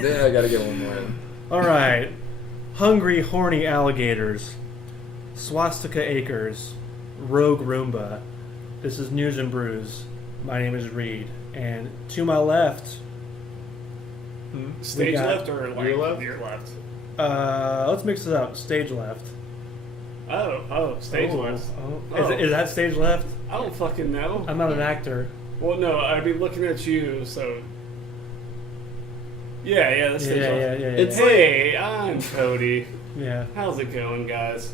Yeah, I gotta get one more in. All right. Hungry, horny alligators. Swastika Acres. Rogue Roomba. This is Newz N Brewz. My name is Reed. And to my left... Stage left or like your left? let's mix it up. Stage left. Stage left. Is that stage left? I don't fucking know. I'm not an actor. Well, no, I'd be looking at you, so... Yeah, that's stage left. Yeah. Hey, I'm Cody. Yeah. How's it going, guys?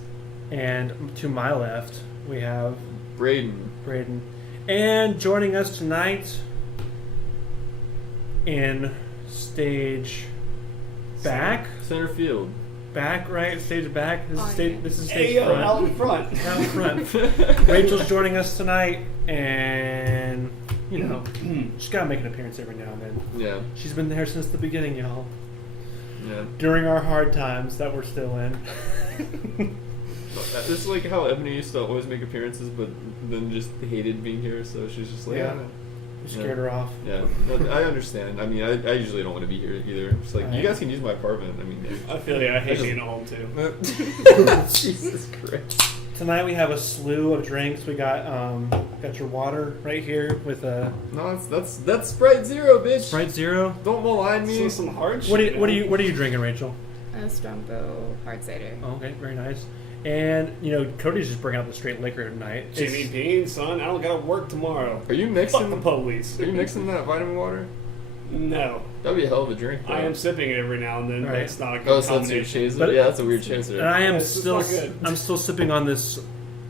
And to my left, we have... Braden. And joining us tonight in stage back? Center field. Back, right? Stage back. This is stage Hey, yo, front. out in front. Out in front. Rachel's joining us tonight, and you know, she's gotta make an appearance every now and then. Yeah. She's been there since the beginning, y'all. Yeah. During our hard times that we're still in. This is like how Ebony used to always make appearances, but then just hated being here, so she's just like, Yeah. We scared her off. Yeah, but I understand. I mean, I usually don't want to be here either. It's like, you guys can use my apartment. I mean, I feel I hate being at home too. Jesus Christ. Tonight we have a slew of drinks. We got your water right here with a No, that's Sprite Zero, bitch. Sprite Zero. Don't malign me. So some hard shit. What are you drinking, Rachel? A Strombo hard cider. Oh, okay, very nice. And you know, Cody's just bringing out the straight liquor tonight. Jimmy Bean, son, I don't gotta work tomorrow. Are you mixing? Fuck the police. Are you mixing that vitamin water? No. That'd be a hell of a drink. Though. I am sipping it every now and then, but Right. it's not a good Oh, so that's your combination. chaser? But- Yeah, that's a weird chaser. And I am It's just still not good. I'm still sipping on this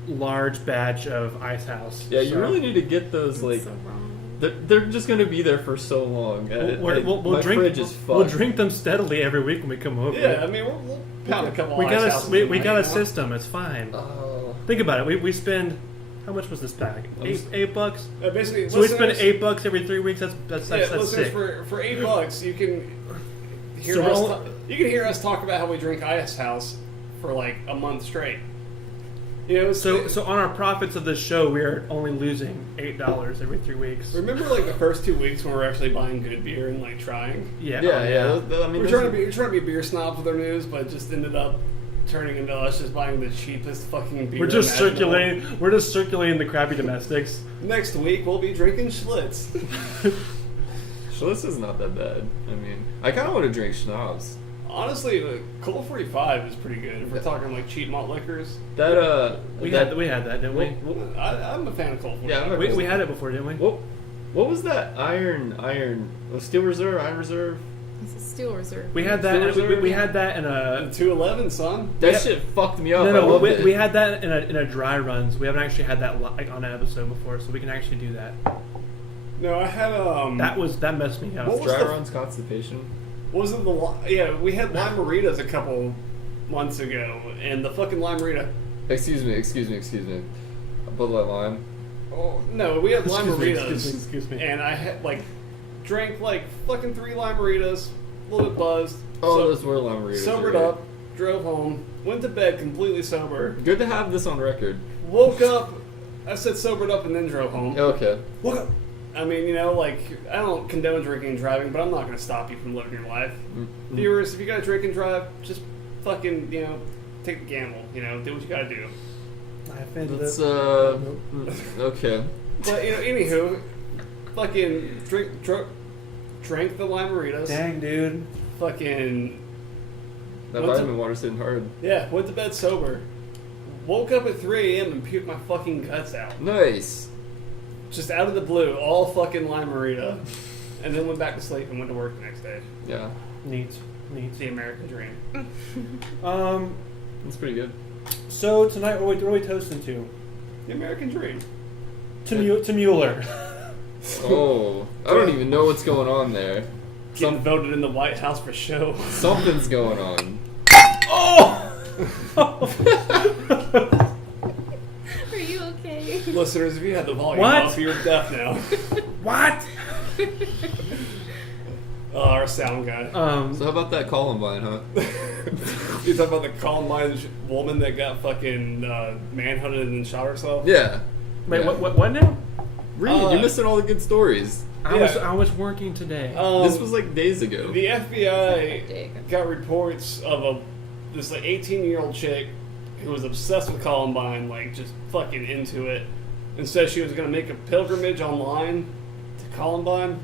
large batch of Ice House. Yeah, you So really need to get those. Like, so wrong. they're just gonna be there for so long. We'll my drink. fridge is fucked. We'll drink them steadily every week when we come over. Yeah, I mean, we'll pound a couple We Ice got Houses we tonight, got a you know? system. It's fine. Oh. Think about it. We spend. How much was this bag? $8. Basically, So we spend listeners- $8 every 3 weeks. That's listeners, sick. for $8, you can hear So us. we're all- You can hear us talk about how we drink Ice House for like a month straight. You know, So on our profits of this show, we are only losing $8 every 3 weeks. remember like the first 2 weeks when we were actually buying good beer and like trying. Yeah. Yeah. I mean, We're trying to be beer snobs with our news, but it just ended up turning into us just buying the cheapest fucking beer. We're just imaginable. circulating the crappy domestics. Next week we'll be drinking Schlitz. Schlitz is not that bad. I mean, I kind of want to drink schnapps. Honestly, the Colt 45 is pretty good if we're talking like cheap malt liquors. We had that, didn't we? I'm a fan of Colt 45. Yeah, We had it before, didn't we? What was that? Steel Reserve, Iron Reserve. It's a steel reserve. We had that. We had that in a. 211, son. That shit fucked me up. I No, loved it. we had that in a dry runs. We haven't actually had that like on an episode before, so we can actually do that. No, I had That messed me up. What was Dry the- runs constipation. wasn't the we had lime burritos a couple months ago, and the fucking lime burrito. Excuse me. Bud Light Lime. Oh no, we had lime burritos. Excuse me. And I had drank like fucking 3 lime burritos, a little bit buzzed. Oh, those were lime burritos. Sobered you're right. up, drove home, went to bed completely sober. Good to have this on record. Woke up. I said sobered up and then drove home. Okay. Woke up. I mean, you know, like, I don't condone drinking and driving, but I'm not going to stop you from living your life. Mm-hmm. Viewers, if you got to drink and drive, just fucking, you know, take the gamble. You know, do what you got to do. I offended Let's, it. okay. But, you know, anywho, fucking drank the lime burritos. Dang, dude. Fucking, That What's vitamin water's hitting hard. yeah, went to bed sober. Woke up at 3 a.m. and puked my fucking guts out. Nice. Just out of the blue, all fucking lime burrito. And then went back to sleep and went to work the next day. Yeah. Neat. The American dream. That's pretty good. So tonight, what are we toasting to? The American dream. To Mueller. Oh, I don't even know what's going on there. Getting voted in the White House for show. Something's going on. Are you okay? Listeners, if you had the volume What? off, you're deaf now. What? Oh, our sound guy. So how about that Columbine, huh? You talk about the Columbine woman that got fucking manhunted and then shot herself? Yeah. Wait, Yeah. what now? Reed, you're missing all the good stories. I was working today. This was like days ago. The Suck a FBI dick. got reports of this like 18-year-old chick who was obsessed with Columbine, like just fucking into it, and said she was going to make a pilgrimage online to Columbine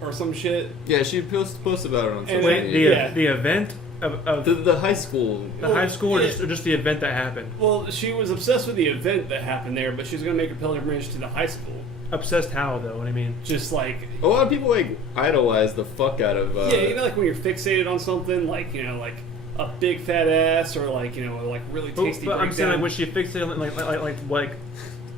or some shit. Yeah, she posted about it on social Wait, media. the event of The high school. the high school, yeah. or just the event that happened? Well, she was obsessed with the event that happened there, but she was going to make a pilgrimage to the high school. Obsessed how though? What do you mean? Just like, A lot of people like idolize the fuck out of. yeah, you know, like when you're fixated on something, like, you know, like a big fat ass or like, you know, like really tasty. But I'm saying, like, breakdown. when she fixated on like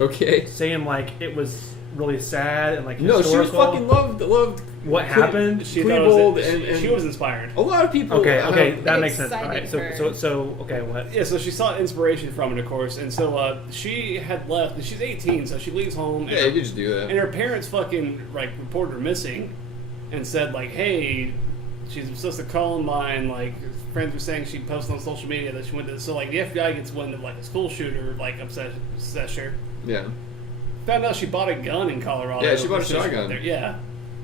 Okay. saying like it was really sad and like No, she was historical. fucking loved. What happened? She Queen thought it was Bold it. and She was inspired. a lot of people. Okay, okay, have- that It makes sense. All right, excited so okay, what? Yeah, so she sought inspiration from it, of course, and so she had left. And she's 18, so she leaves home. Yeah, you could just do that. And her parents fucking like reported her missing, and said like, "Hey, she's obsessed with Columbine." Like friends were saying she posted on social media that she went to. So like the FBI gets wind of like a school shooter like obsessed her. Yeah. Found out she bought a gun in Colorado. Yeah, she bought a So went shotgun. there. Yeah.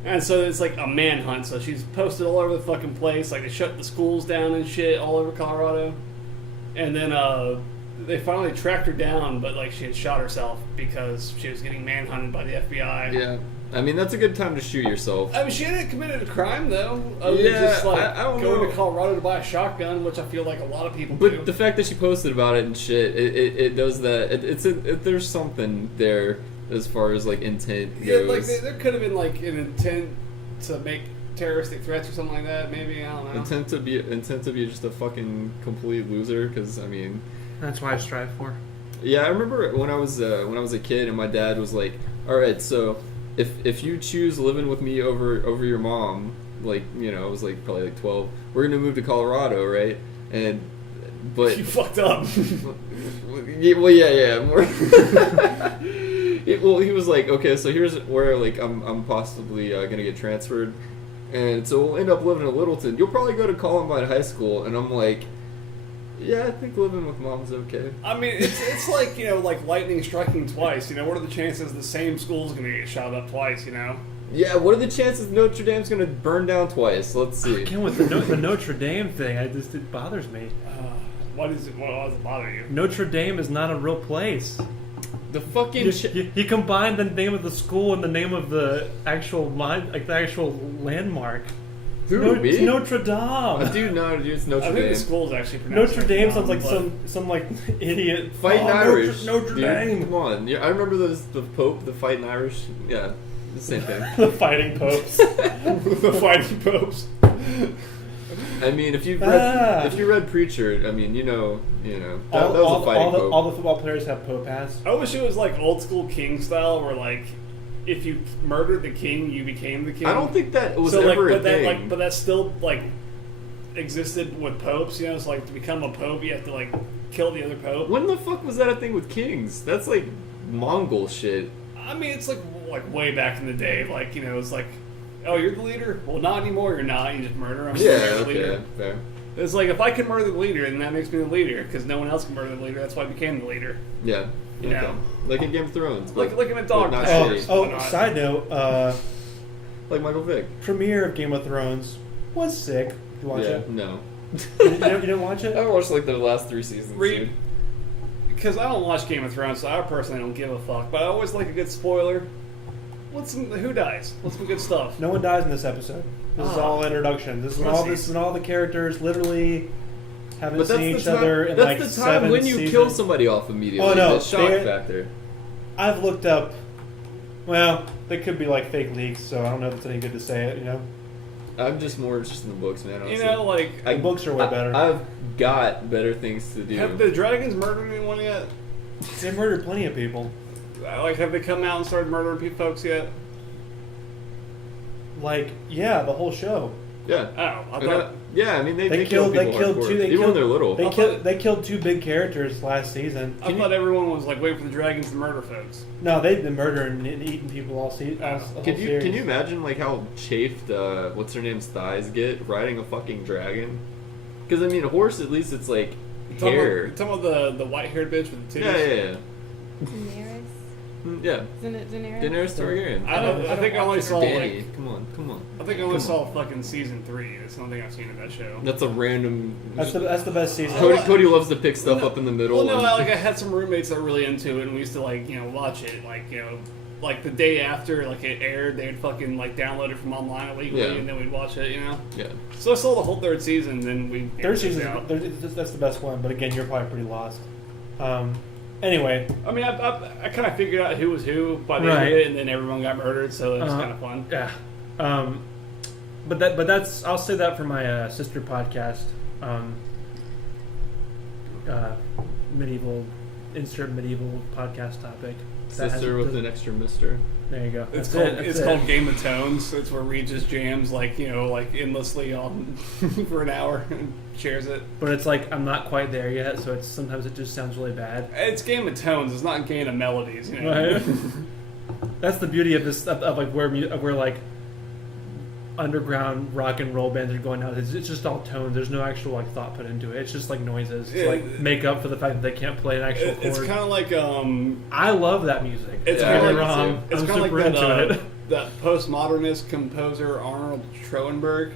And so it's like a manhunt. So she's posted all over the fucking place. Like they shut the schools down and shit all over Colorado. And then they finally tracked her down, but like she had shot herself because she was getting manhunted by the FBI. Yeah. I mean, that's a good time to shoot yourself. I mean, she hadn't committed a crime though. Other Yeah, than just like I don't going know. to Colorado to buy a shotgun, which I feel like a lot of people do. But the fact that she posted about it and shit, it does that. There's something there as far as like intent yeah, goes. like there could have been like an intent to make terroristic threats or something like that. Maybe, I don't know. Intent to be just a fucking complete loser. Because I mean, That's what I strive for. yeah, I remember when I was a kid and my dad was like, "All right, so if you choose living with me over your mom, like, you know, I was like probably like 12, we're gonna move to Colorado, right?" But You fucked up. yeah, well, yeah. More well, he was like, okay, so here's where like I'm possibly gonna get transferred, and so we'll end up living in Littleton. You'll probably go to Columbine High School, and I'm like, yeah, I think living with mom's okay. I mean, it's like, you know, like lightning striking twice. You know, what are the chances the same school's going to get shot up twice, you know? Yeah, what are the chances Notre Dame's gonna burn down twice? Let's see. Again, with the Notre Dame thing, it bothers me. What does it bother you? Notre Dame is not a real place. The fucking You combined the name of the school and the name of the actual the actual landmark. Who, me? It's Notre Dame. Dude, no, dude, it's Notre I think Dame. the school's actually pronounced Notre Dame sounds Dame, like but- some like idiot Fighting Irish. Notre dude. Dame. Come on. Yeah, I remember the Pope, the Fighting Irish. Yeah, the same thing. The fighting popes. the fighting popes. I mean, if you Ah. read Preacher, I mean, you know, that all, was all, a fighting all, the, Pope. all the football players have pope hats. I wish it was like old school king style, where like if you murdered the king, you became the king. I don't think that was so, like, ever a but that thing. like, but that still like existed with popes. You know, it's like to become a pope, you have to like kill the other pope. When the fuck was that a thing with kings? That's like Mongol shit. I mean, it's like way back in the day. Like, you know, it's like, oh, you're the leader. Well, not anymore. You're not. You just murder him. Yeah, You're the okay, leader. fair. It's like if I can murder the leader, then that makes me the leader because no one else can murder the leader. That's why I became the leader. Yeah, You okay. know. Like in Game of Thrones. But, Like in a dog but not pound. shitty. Oh, Whatnot. side note, Like Michael Vick. premiere of Game of Thrones was sick. You watch Yeah, it? no. You didn't watch I it? haven't watched like the last 3 seasons. Read. dude. Because I don't watch Game of Thrones, so I personally don't give a fuck. But I always like a good spoiler. Who dies? What's some good stuff? No one dies in this episode. This is Ah. all introduction. This is all the characters literally haven't But that's seen the each time. other in That's like the 7 time when you seasons. kill somebody off immediately. Oh, no, The shock they- factor. I've looked up. Well, they could be like fake leaks, so I don't know if it's any good to say it. You know, I'm just more interested in the books, man. Honestly. You know, like, the books are way better. I've got better things to do. have the dragons murdered anyone yet? They murdered plenty of people. Like, have they come out and started murdering folks yet? Like, yeah, the whole show. Yeah. Oh, I And, thought. yeah, I mean they They kill killed. They people killed hardcore, two. They even killed, when they're little. They killed 2 big characters last season. I thought everyone was like waiting for the dragons to murder folks. No, they've been murdering and eating people all season. Can you imagine like how chafed what's her name's thighs get riding a fucking dragon? Because I mean a horse at least it's like hair. Talking about the white haired bitch with the titties. Yeah. Daenerys. Yeah. Isn't it Daenerys? Daenerys Targaryen. I think I only saw Danny, like come on. I think I only saw fucking season 3. That's the only thing I've seen of that show. That's a random. That's the best season. Cody loves to pick stuff up in the middle. Well, no, and- I had some roommates that were really into it, and we used to watch it like the day after it aired. They'd fucking download it from online illegally, Yeah. and then we'd watch it. Yeah. So I saw the whole third season, then we Third season, out. that's the best one. But again, you're probably pretty lost. Anyway, I mean, I kind of figured out who was who by the end of it, and then everyone got murdered, so it was kind of fun. yeah. But that's I'll say that for my sister podcast. Medieval podcast topic. That Sister with an extra mister. There you go. It's That's called Game of Tones. It's where Reed just jams endlessly on for an hour and shares it. But it's I'm not quite there yet, so sometimes it just sounds really bad. It's Game of Tones. It's not Game of Melodies. You know? Right. That's the beauty of this of where underground rock and roll bands are going out. It's just all tones. There's no actual thought put into it. It's just noises to make up for the fact that they can't play an actual chord. It's kind of like I love that music. It's Don't kind get of me like wrong. it's I'm kind of super like into it. that postmodernist composer Arnold Schoenberg.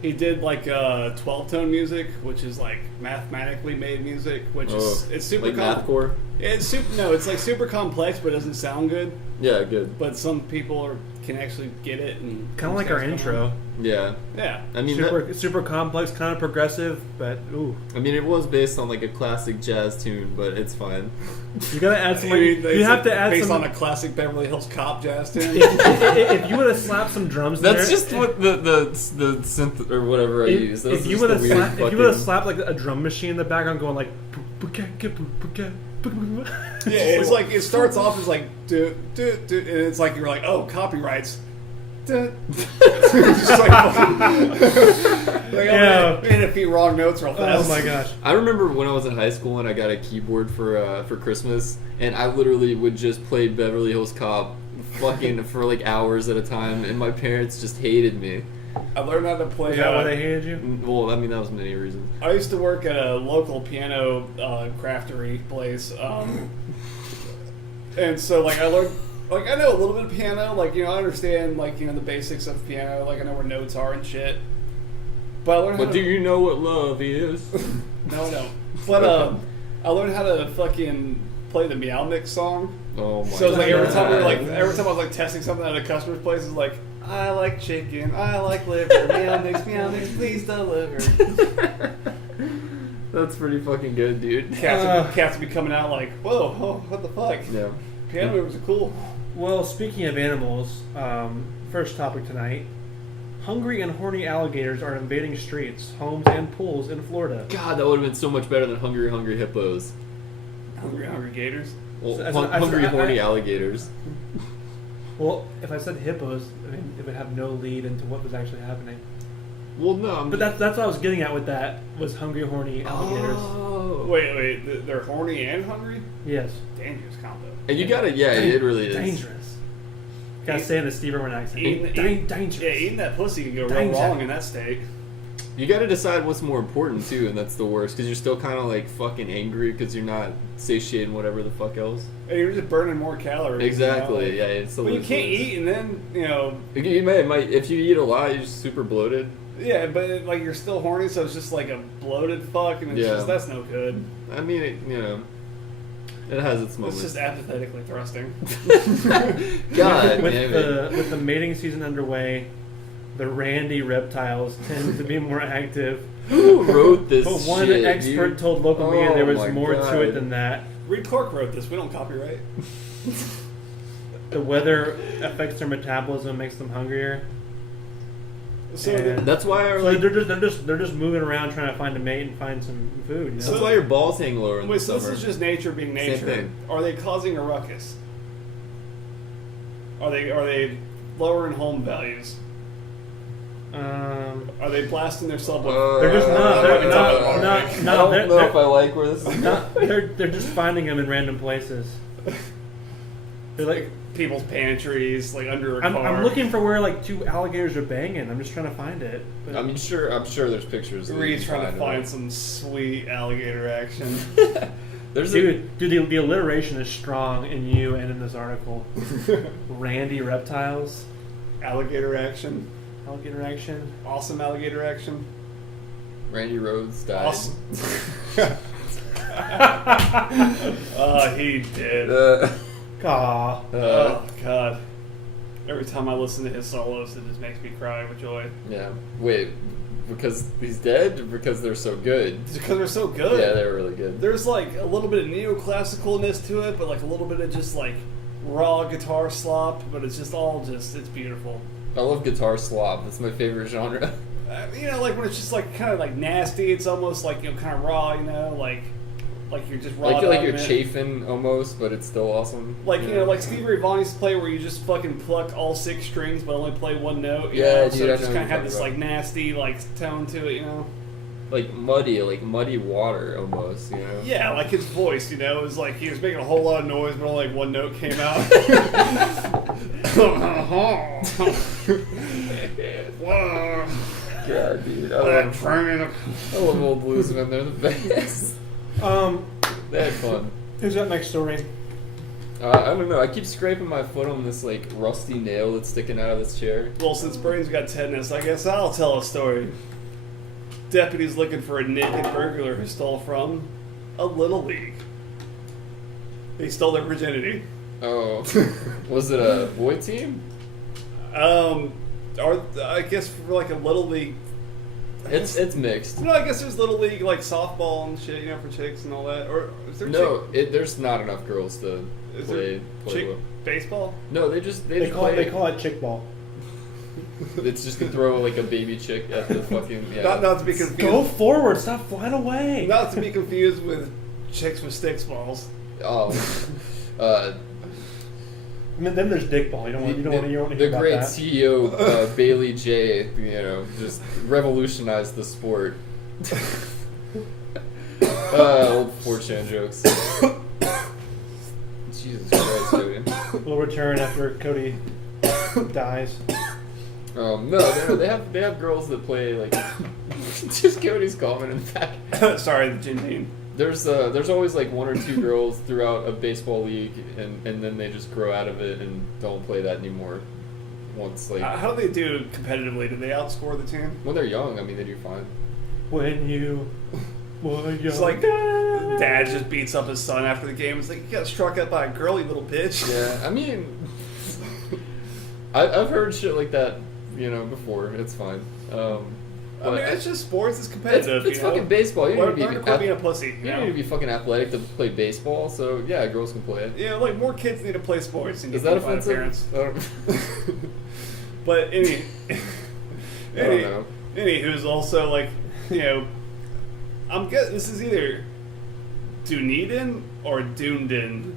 He did 12-tone music, which is mathematically made music, which is it's super mathcore. It's super complex, but it doesn't sound good. Yeah, good. But some people can actually get it, and Kind of like our intro. Yeah. Yeah. I mean, Super complex, kind of progressive, but ooh. I mean, it was based on a classic jazz tune, but it's fine. You gotta add some. It's You have to add based some. on a classic Beverly Hills Cop jazz tune. If you would have slapped some drums That's there, just what the synth or whatever I use. That's if you just would the have weird slapped a drum machine in the background going Yeah, it's it starts off as do, and it's you're oh, copyrights. Just fucking, Yeah. and a few wrong notes real fast. Oh my gosh. I remember when I was in high school and I got a keyboard for Christmas, and I literally would just play Beverly Hills Cop fucking for hours at a time, and my parents just hated me. I learned how to play. Is that why they hated you? Well, I mean, that was many reasons. I used to work at a local piano craftery place, and so I learned. I know a little bit of piano, I understand, the basics of piano, I know where notes are and shit. But I learned how But do you know what love is? No, I don't. But, I learned how to fucking play the Meow Mix song. Oh my So it's every time God. every time I was testing something at a customer's place, it's I like chicken, I like liver, Meow Mix, please deliver. That's pretty fucking good, dude. Cats be coming out whoa, oh, what the fuck? Yeah. Piano movers are cool. Well, speaking of animals, first topic tonight: hungry and horny alligators are invading streets, homes, and pools in Florida. God, that would have been so much better than hungry hippos. Hungry gators. Well, I- hungry, I- horny alligators. Well, if I said hippos, it would have no lead into what was actually happening. Well, no, But that's what I was getting at with that was hungry, horny alligators. Oh. Wait, they're horny and hungry? Yes. Dangerous combo. And you gotta, yeah, it really is. Dangerous. Gotta say in a Steve Irwin accent. Dangerous. Yeah, eating that pussy can go real Danger. wrong in that state. You gotta decide what's more important too, and that's the worst because you're still kind of fucking angry because you're not satiating whatever the fuck else. And you're just burning more calories. Exactly. You know? Yeah. It's the Well, you can't eat, and then You might if you eat a lot, you're just super bloated. yeah, but you're still horny, so it's just a bloated fuck, and it's Yeah. just that's no good. I mean, it has its It's moments. just apathetically thrusting. God with damn it. with the mating season underway, the randy reptiles tend to be more active. Who wrote this? But one shit, expert dude? told local media Oh there was my more God. to it than that. Reed Clark wrote this. We don't copyright. The weather affects their metabolism, makes them hungrier. So And- That's why I So like. they're just moving around trying to find a mate and find some food. You know? That's why your balls hang lower in the wait, so summer. this is just nature being Same nature. thing. Are they causing a ruckus? Are they lowering home values? Are they blasting their subway? They're just not. They're I not. I don't know if I like where this is going. They're just finding them in random places. They're like, People's pantries, under a car. I'm looking for where two alligators are banging. I'm just trying to find it. But I'm sure there's pictures. that you Reed's can trying to find of it. some sweet alligator action. Dude, the alliteration is strong in you and in this article. Randy reptiles, Alligator action. alligator action. Awesome alligator action. Randy Rhodes died. Awesome. He did. Aw. Oh, God. Every time I listen to his solos, it just makes me cry with joy. Yeah. Wait, because he's dead? Or because they're so good? It's because they're so good. Yeah, they're really good. There's like a little bit of neoclassicalness to it, but like a little bit of just like raw guitar slop, but it's just all it's beautiful. I love guitar slop. That's my favorite genre. You know, like when it's just like kind of like nasty, it's almost like, you know, kind of raw, you know, like you're just raw. Like you're it. chafing almost, but it's still awesome. Like, you know, like Stevie Ray Vaughan used to play where you just fucking pluck all 6 strings but only play one note. You Yeah, know? dude, So I it just know kind of what had you're this talking like nasty like tone to it, you know. Like muddy water almost, you know? Yeah, like his voice, you know, it was like he was making a whole lot of noise, but only like one note came out. God, dude. I love old bluesmen. They're the best. They had fun. Who's that next story? I don't know. I keep scraping my foot on this like rusty nail that's sticking out of this chair. Well, since Brain's got tetanus, I guess I'll tell a story. Deputies looking for a naked burglar who stole from a Little League. They stole their virginity. Oh, was it a boy team? I guess for like a Little League. It's mixed. No, I guess there's Little League like softball and shit, you know, for chicks and all that. Or is there No, there's not enough girls to Is play chick well. baseball? No, they just They call play. it chick ball. It's just to throw like a baby chick at the fucking Not to be confused. Go forward, stop flying away. Not to be confused with chicks with sticks balls. Oh, I mean, then there's dick ball. You don't want to hear the about great that. CEO Bailey J. You know, just revolutionized the sport. Old 4chan jokes. Jesus Christ, Cody. Will return after Cody dies. No, they have girls that play like. Just Cody's comment in fact. Sorry, the gin bean. There's always like 1 or 2 girls throughout a baseball league, and then they just grow out of it and don't play that anymore. Once like How do they do competitively? Do they outscore the team? when they're young, I mean they do fine. When you were young. It's like dad just beats up his son after the game. It's like, you got struck up by a girl, you little bitch. Yeah, I mean, I've heard shit like that, you know, before. It's fine. I mean, it's just sports. It's competitive. It's you know? fucking baseball. You don't Learn need to to quit be being a pussy. you You don't know? need to be fucking athletic to play baseball. So yeah, girls can play it. Yeah, like more kids need to play sports and Is get that beat by their parents. offensive? But I don't know. who's also like, you know, I'm guessing this is either Dunedin or Dunedin.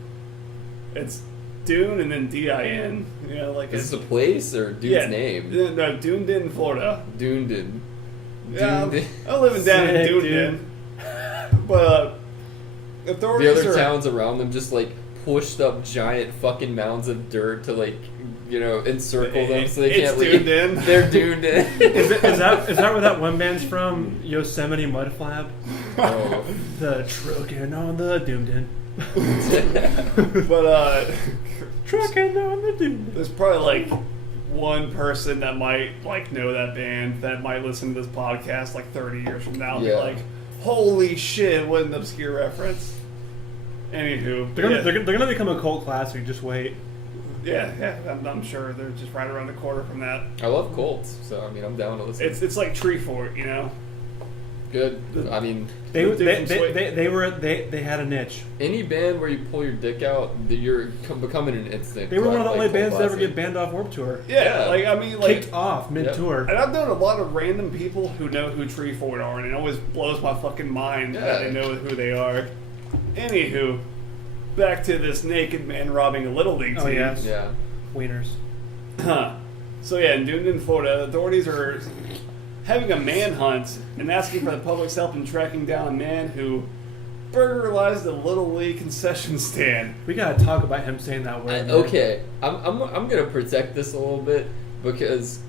It's Dune and then D-I-N. You know, like Is this a place or dude's name? No, Dunedin, Florida. Dunedin. Yeah, Dunedin. I'm living down in Sick, Dunedin. But authorities The other are... towns around them just like pushed up giant fucking mounds of dirt to like, you know, encircle them so they It's can't leave. Duned in. They're doomed in. Is that where that one band's from? Yosemite Mudflap? Oh. The trucking on the doomed in. But Trucking on the doomed in. there's probably like one person that might like know that band that might listen to this podcast like 30 years from now and be Yeah. like, holy shit, what an obscure reference. Anywho, They're gonna become a cult classic. Just wait. yeah, I'm sure they're just right around the corner from that. I love Colts, so I mean I'm down to listen. It's like Tree Fort, you know. Good. I mean, They They had a niche. any band where you pull your dick out, you're becoming an instant. They were one of the like, only cult bands to ever classic. get banned off Warped Tour. Yeah, Yeah. like I mean, like, Kicked off mid-tour. and I've known a lot of random people who know who Tree Fort are, and it always blows my fucking mind that Yeah. they know who they are. Anywho, back to this naked man robbing a Little League team. Oh, yes. Yeah. Wieners. So yeah, in Dunedin, Florida, authorities are having a manhunt and asking for the public's help in tracking down a man who burglarized a Little League concession stand. We gotta talk about him saying that word. man. Okay, I'm gonna protect this a little bit because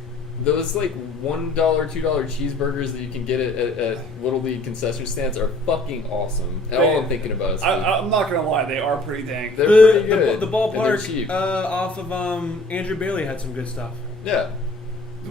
there was like $1, $2 cheeseburgers that you can get at Little League concession stands are fucking awesome. And all I'm thinking about is food. I'm not gonna lie, they are pretty dank. They're pretty good. The and they're ballpark cheap. off of Andrew Bailey had some good stuff. Yeah.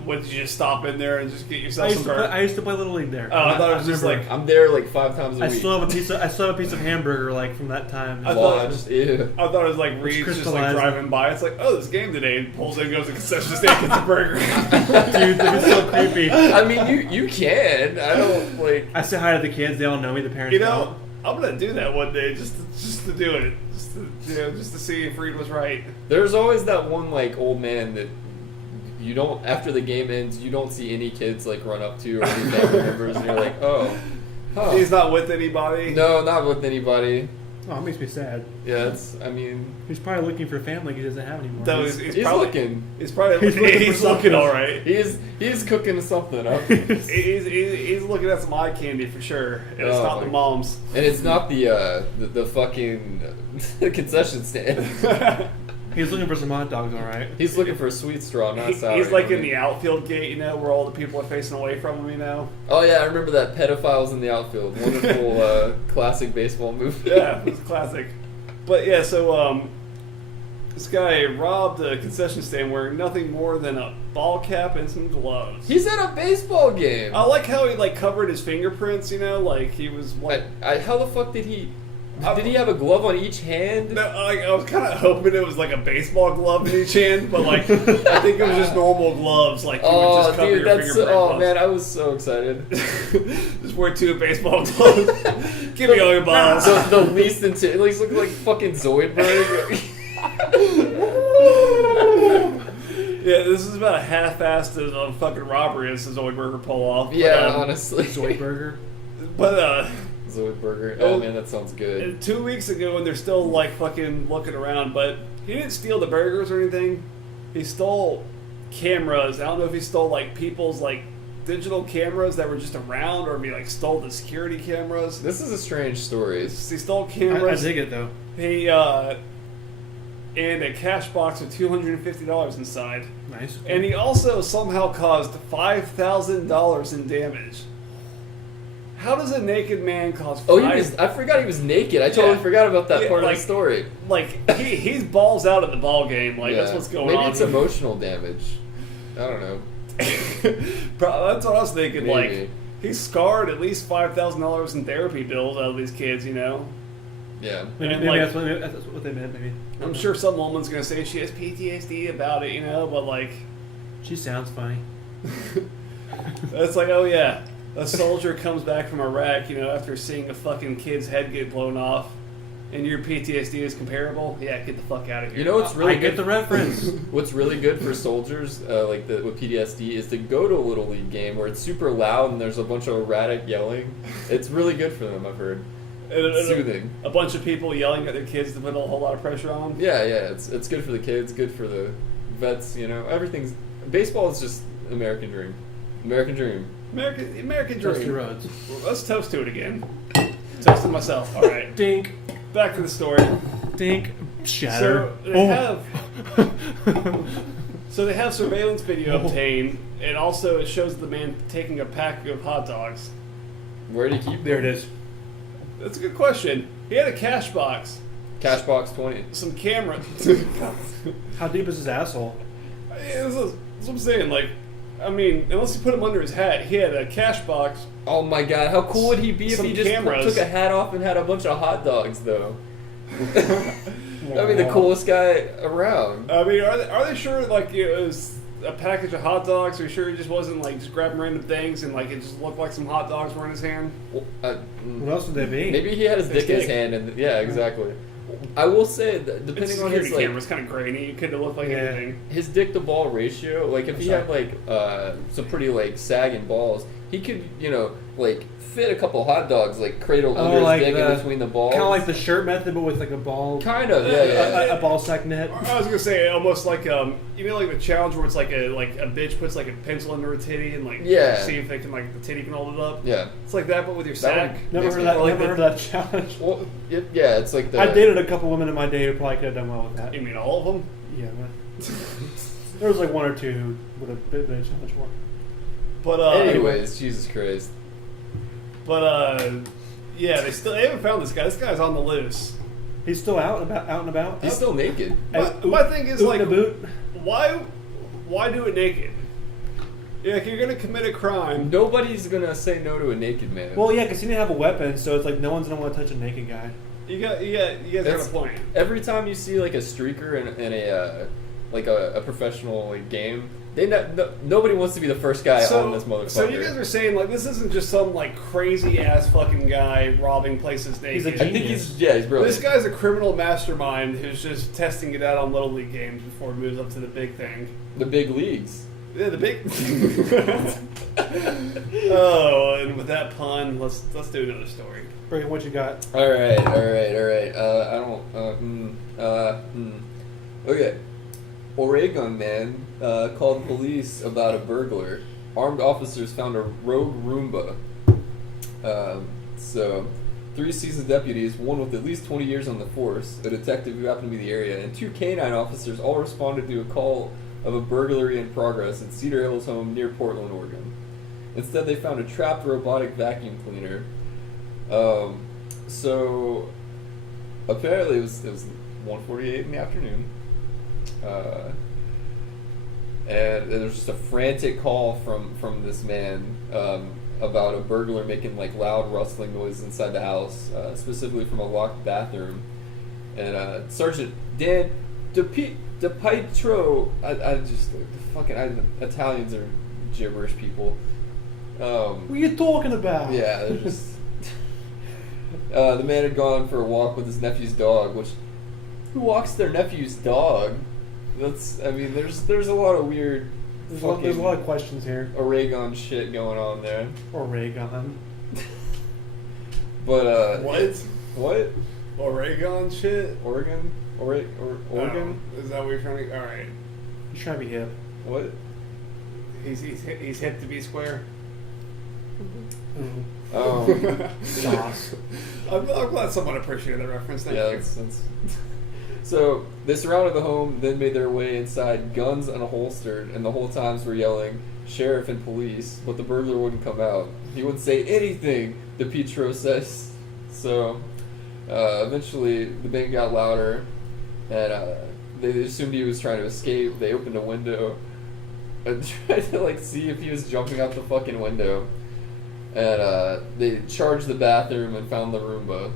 What, did you just stop in there and just get I yourself used, some burger? I used to play Little League there. Oh, I thought it was just remember- like I'm there like 5 times a I week. still have a piece of hamburger like from that time. I thought- Lodged, ew. I thought it was like Reed's just like crystallized. driving by. It's like, oh, this game today. And pulls in, goes to the concession stand, gets a burger. Dude, that was so creepy. I mean, you can. I don't like. I say hi to the kids. They all know me. The parents You don't. know, I'm gonna do that one day just to do it, just to see if Reed was right. There's always that one like old man that you don't. After the game ends, you don't see any kids like run up to or any family members, and you're like, oh, huh. He's not with anybody. No, not with anybody. Oh, it makes me sad. Yeah, it's. I mean, He's probably looking for family he doesn't have anymore. No, he's he's probably looking. He's probably He's looking for he's something. looking all right. He's cooking something up, He's looking at some eye candy for sure, and it's Oh, not my- the mom's. and it's not the fucking concession stand. He's looking for some hot dogs, all right. He's looking for a sweet straw, not sour. He's like you know in the outfield gate, you know, where all the people are facing away from him, you know. Oh yeah, I remember that. Pedophiles in the outfield. Wonderful classic baseball movie. Yeah, it's classic. But yeah, so this guy robbed a concession stand wearing nothing more than a ball cap and some gloves. He's at a baseball game. I like how he like covered his fingerprints, you know, like he was like. How the fuck did he? Did he have a glove on each hand? No, like, I was kind of hoping it was like a baseball glove in each hand, but like I think it was just normal gloves, like you would Oh, just cover dude, your that's fingerprint oh gloves. man, I was so excited. Just wear 2 baseball gloves. Give me all your balls. The least at least look like fucking Zoidberg. Yeah, this is about a half-assed as a fucking robbery as the Zoidberger pull off. Yeah, but, honestly. Zoidberger. But Zoidberger. Oh man, that sounds good. 2 weeks ago, and they're still like fucking looking around. But he didn't steal the burgers or anything. He stole cameras. I don't know if he stole like people's like digital cameras that were just around, or if he like stole the security cameras. This is a strange story. He stole I cameras. dig it though. He and a cash box with $250 inside. Nice. And he also somehow caused $5,000 in damage. How does a naked man cause? Oh, I forgot he was naked. I totally Yeah. forgot about that Yeah, part like- of the story. Like he's balls out at the ball game. Like that's Yeah. what's going Maybe on. it's emotional damage. I don't know. That's what I was thinking. Like Maybe. he's scarred at least $5,000 in therapy bills out of these kids. You know. Yeah. Maybe, And, maybe like- that's what they meant. Maybe. I'm sure some woman's gonna say she has PTSD about it. You know, but like She sounds funny. it's like, oh yeah, a soldier comes back from Iraq. You know, after seeing a fucking kid's head get blown off. And your PTSD is comparable? Yeah, get the fuck out of here. You know what's really I get good? the reference. What's really good for soldiers, with PTSD, is to go to a Little League game where it's super loud and there's a bunch of erratic yelling. It's really good for them, I've heard. And Soothing. a bunch of people yelling at their kids to put a whole lot of pressure on them. Yeah, it's good for the kids, good for the vets, you know. Everything's... Baseball is just American dream. American dream. American Dusty dream. Rhodes. Let's toast to it again. Toast to myself. All right. Dink. Back to the story. Dink. Shatter. So they have surveillance video obtained, and also it shows the man taking a pack of hot dogs. Where do you keep There them? it is. That's a good question. He had a cash box, Cashbox 20. some camera. How deep is his asshole? That's what I'm saying. Like, I mean, unless you put him under his hat, he had a cash box. Oh my god, how cool would he be if Some he just cameras. took a hat off and had a bunch of hot dogs, though? That'd be the coolest guy around. I mean, are they sure like it was a package of hot dogs? Are you sure he just wasn't like just grabbing random things and like it just looked like some hot dogs were in his hand? What else would they be? Maybe he had his dick in his hand, and yeah, exactly. I will say, that depending on his camera like was kind of grainy. It could have looked like Yeah. anything. his dick to ball ratio, like if he had like some pretty like sagging balls, he could like fit a couple hot dogs like cradled under his dick in between the balls. Kind of like the shirt method, but with like a ball. Kind of, yeah. A ball sack net. I was gonna say almost like you know like the challenge where it's like a bitch puts like a pencil under her titty and like Yeah. see if they can like the titty can hold it up. Yeah. It's like that but with your That sack. would- Never Makes heard me of that. like Never the- heard of that challenge. Well, yeah, it's like the. I dated a couple women in my day who probably could have done well with that. You mean all of them? Yeah, but there was like one or two who would have been a challenge for. But Anyways, Jesus Christ. But yeah, they haven't found this guy. This guy's on the loose. He's still out and about. He's still naked. My thing is Oot like, in a boot. why do it naked? Yeah, if you're gonna commit a crime, Nobody's gonna say no to a naked man. Well, yeah, because he didn't have a weapon, so it's like no one's gonna want to touch a naked guy. you guys got a point. Every time you see like a streaker in a like a professional like game, nobody wants to be the first guy on this motherfucker. So you guys are saying like this isn't just some like crazy ass fucking guy robbing places naked. He's a I think he's brilliant. This guy's a criminal mastermind who's just testing it out on little league games before it moves up to the big thing. The big leagues. Yeah, the big. Oh, and with that pun, let's do another story. Brigham, what you got? All right. Okay. Oregon man called police about a burglar. Armed officers found a rogue Roomba. So, 3 seasoned deputies, one with at least 20 years on the force, a detective who happened to be in the area, and 2 canine officers all responded to a call of a burglary in progress in Cedar Hills home near Portland, Oregon. Instead, they found a trapped robotic vacuum cleaner. So apparently it was 1:48 in the afternoon, and there was just a frantic call from this man about a burglar making like loud rustling noises inside the house, specifically from a locked bathroom. And Sergeant Dan DePietro, I just Italians are gibberish people. What are you talking about? Yeah, they're just. The man had gone for a walk with his nephew's dog, which who walks their nephew's dog? There's a lot of weird. There's a lot of questions here. Oregon shit going on there. Oregon. But What? Oregon shit? Oregon? Oregon? Oh, is that what you're trying to? All right. He's trying to be hip. What? He's hip to be square. Sauce. I'm glad someone appreciated that reference. Thank Yeah, you. that's. So they surrounded the home, then made their way inside, guns unholstered, and the whole times were yelling sheriff and police, but the burglar wouldn't come out. He wouldn't say anything, DePietro says. So eventually the bang got louder, and they assumed he was trying to escape. They opened a window and tried to see if he was jumping out the fucking window. And they charged the bathroom and found the Roomba.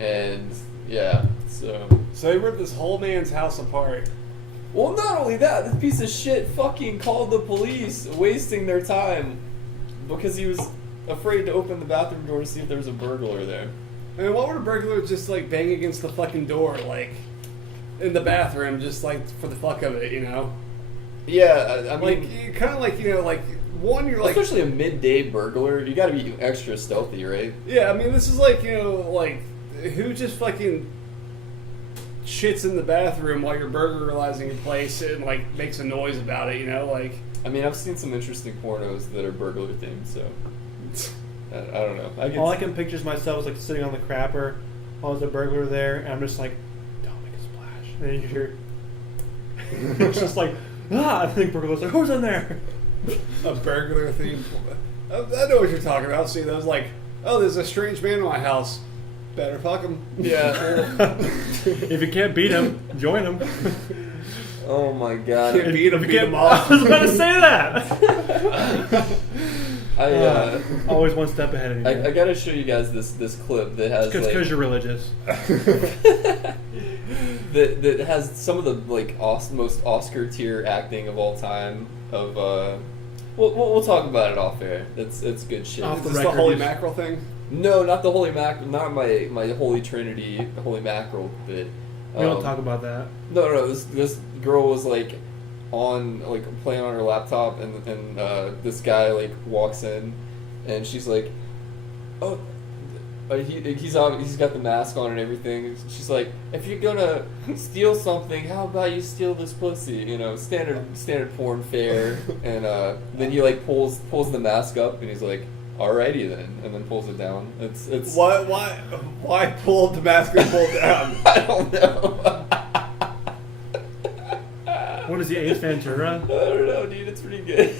And yeah, so he ripped this whole man's house apart. well, not only that, this piece of shit fucking called the police, wasting their time because he was afraid to open the bathroom door to see if there was a burglar there. I mean, why would a burglar just bang against the fucking door in the bathroom just for the fuck of it, you know? Yeah, I mean, kind of one, you're especially a midday burglar, you gotta be extra stealthy, right? Yeah, I mean, this is who just fucking shits in the bathroom while you're burglarizing a place and makes a noise about it, you know? I mean, I've seen some interesting pornos that are burglar themed, so I don't know. All I can picture is myself is sitting on the crapper while there's a burglar there, and I'm just like, don't make a splash. And then you hear, it's just I think burglar's like, who's in there? A burglar theme. I know what you're talking about. See, those there's a strange man in my house. Better fuck him. Yeah. If you can't beat him, join him. Oh my god. Can't beat him, beat him off. I was about to say that. Always one step ahead of you. I gotta show you guys this clip that has because you're religious. that has some of the most Oscar tier acting of all time. We'll talk about it off air. It's good shit. Off Is the this record, the holy you- mackerel thing? No, not the holy mackerel. Not my holy trinity, the holy mackerel bit. We don't talk about that. No. This girl was on playing on her laptop, and this guy walks in, and she's like, oh. He's got the mask on and everything. She's like, if you're gonna steal something, how about you steal this pussy? You know, standard porn fare. And then he pulls the mask up, and he's like, alrighty then, and then pulls it down. It's why pull the mask and pull it down? I don't know. What is he, Ace Ventura? I don't know, dude. It's pretty good.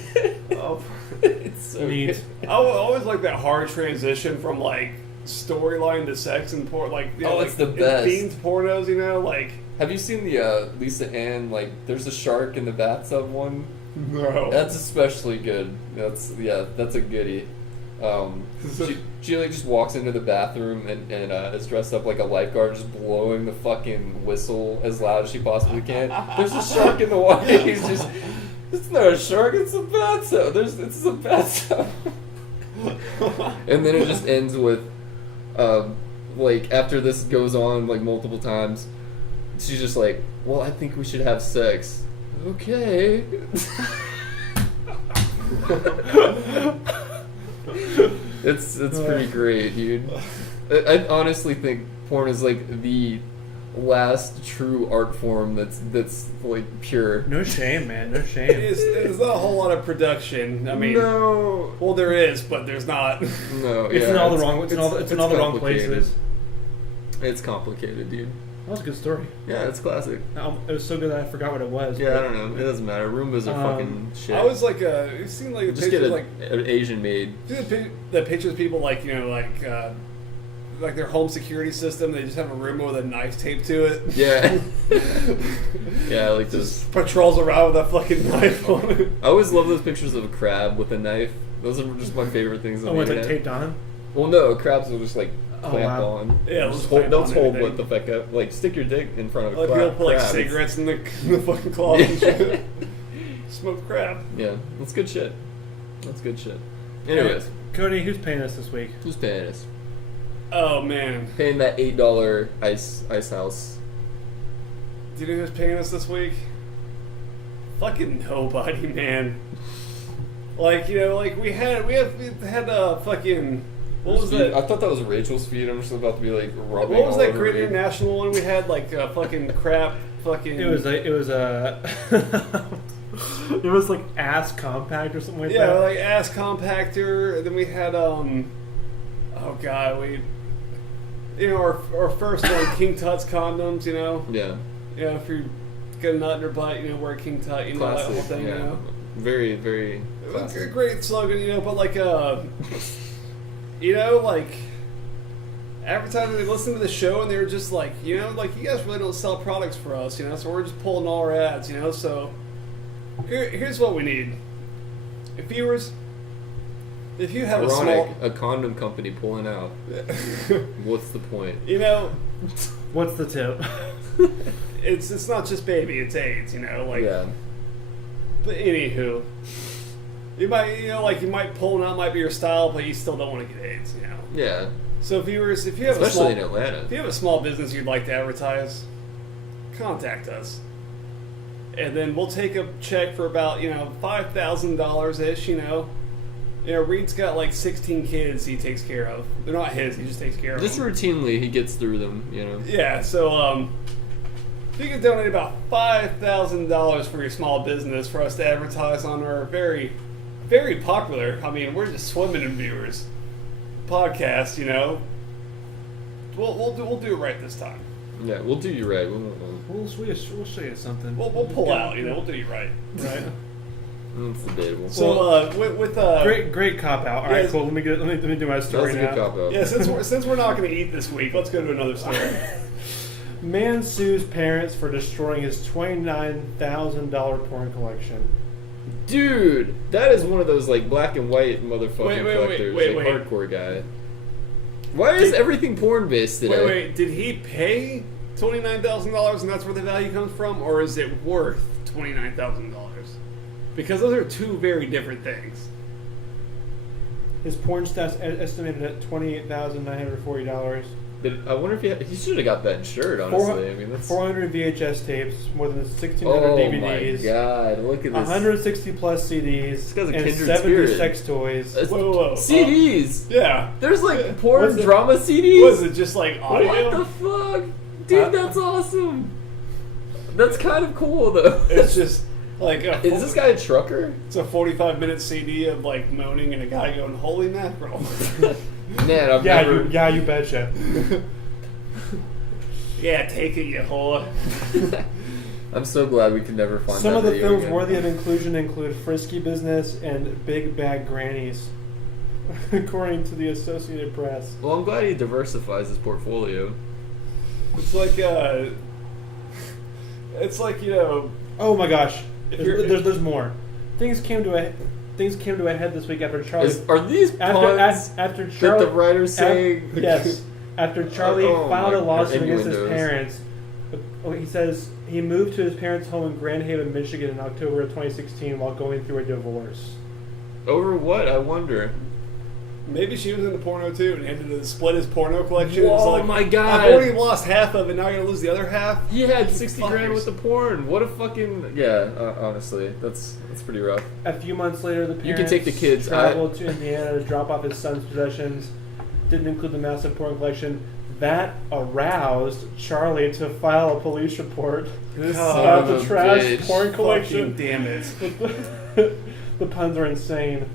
Oh, It's so Neat. good. I always like that hard transition from like storyline to sex and porn. Like, you know, Oh, like, it's the in best. themed pornos, you know, like. Have you seen the Lisa Ann, like, there's a shark in the bathtub one? No. That's especially good. That's a goodie. She like just walks into the bathroom and is dressed up like a lifeguard, just blowing the fucking whistle as loud as she possibly can. There's a shark in the water. He's just, it's not a shark, it's a bathtub. It's a bathtub. And then it just ends with, like, after this goes on like multiple times, she's just like, well, I think we should have sex. Okay. It's pretty great, dude. I honestly think porn is like the last true art form that's like pure. No shame, man. No shame. It's not a whole lot of production. I mean, No, well, there is, but there's not. no, It's yeah, in all the wrong. It's in all the wrong complicated. places. It's complicated, dude. That was a good story. Yeah, it's classic. It was so good that I forgot what it was. Yeah, I don't know. It doesn't matter. Roombas are fucking shit. I was like, you've seen like just get pictures a, like an Asian maid. the pictures of people like, you know, like their home security system. They just have a room with a knife taped to it. Yeah. Yeah, like this. Just patrols around with a fucking knife on it. I always love those pictures of a crab with a knife. Those are just my favorite things. On Oh, the it's like internet. taped on. Well, no, crabs will just like Oh, clamp wow. on. Yeah, just just hold, clamp they'll on hold everything. what the fuck up. Like, stick your dick in front of a Like crab. people put like crab. cigarettes in the fucking cloth and shit. Smoke crab. Yeah, that's good shit. That's good shit. Anyways, Cody, who's paying us this week? who's paying us? Oh man, Paying that $8 ice house. do you know who's paying us this week? Fucking nobody, man. Like, you know, like we had a fucking. What was that? I thought that was Rachel's feed. I'm just about to be like rubbing. What was all that over Great me. International one we had? Like fucking crap, fucking. It was it was like ass compact or something like yeah, that. like ass compactor. And then we had oh god, you know, our first one, King Tut's condoms. You know, Yeah. if you get a nut in your butt, you know, wear King Tut. You know, that Classic. whole thing. yeah. You know, Very, very it was a classic. great slogan. You know, but like you know, like advertisers, they listen to the show and they're just like, you know, like, you guys really don't sell products for us, you know, so we're just pulling all our ads, you know. So here's what we need. If you have Ironic, a condom company pulling out. a What's the point? you know, What's the tip? it's not just baby, it's AIDS, you know, like. Yeah. But anywho, you might pull one out, might be your style, but you still don't want to get AIDS, you know. Yeah. So viewers, if you have Especially a in small, Atlanta. if you have a small business you'd like to advertise, contact us, and then we'll take a check for about $5,000 ish. You know, Reed's got like 16 kids he takes care of. They're not his; he just takes care of Just them. routinely, he gets through them, you know. Yeah. So if you could donate about $5,000 for your small business for us to advertise on our very, very popular. I mean, we're just swimming in viewers. Podcast, you know, we'll do it right this time. Yeah, we'll do you right. We'll show you something. We'll pull out, you know, we'll do you right. Right. It's debatable. So with Great cop out. All right, yes. cool. Let me do my That was story a good now. cop out. yeah, since we're not going to eat this week, let's go to another story. Man sues parents for destroying his $29,000 porn collection. Dude, that is one of those like black and white motherfucking Wait, collectors, wait, like wait. hardcore guy. Why is everything porn based today? Wait, did he pay $29,000 and that's where the value comes from, or is it worth $29,000? Because those are two very different things. His porn stats estimated at $28,940. I wonder if he should have got that insured. Honestly, I mean that's 400 VHS tapes, more than 1,600 oh DVDs. my god! Look at this. 160 plus CDs, This guy's a and kindred 70 spirit. sex toys. Whoa. CDs. Yeah. There's like porn What's it- drama CDs. Was it just like audio? What the fuck, dude? That's awesome. That's kind of cool though. It's just like Is this guy a trucker? It's a 45-minute CD of like moaning and a guy going, "Holy mackerel!" Man, I've Yeah, never. you betcha. Yeah, take it, you whore. I'm so glad we can never find Some that of the video films again. worthy of inclusion include Frisky Business and Big Bad Grannies, according to the Associated Press. Well, I'm glad he diversifies his portfolio. It's like you know. Oh my gosh, If you're- there's more. Things came to a head this week after Charlie. Are these puns after that Charlie the writer's saying? yes. After Charlie Oh filed my- a lawsuit against his innuendos. parents, he says he moved to his parents' home in Grand Haven, Michigan in October of 2016 while going through a divorce. Over what? I wonder. Maybe she was into porno too and had to split his porno collection. Whoa, It's like, my God. I've already lost half of it, now I gotta lose the other half? He had You 60 grand fuckers. with the porn. What a fucking honestly, that's pretty rough. A few months later, the parents You can take the kids. traveled to Indiana to drop off his son's possessions. Didn't include the massive porn collection. That aroused Charlie to file a police report This about son the of a trash bitch. porn Fucking collection. damn it. The puns are insane.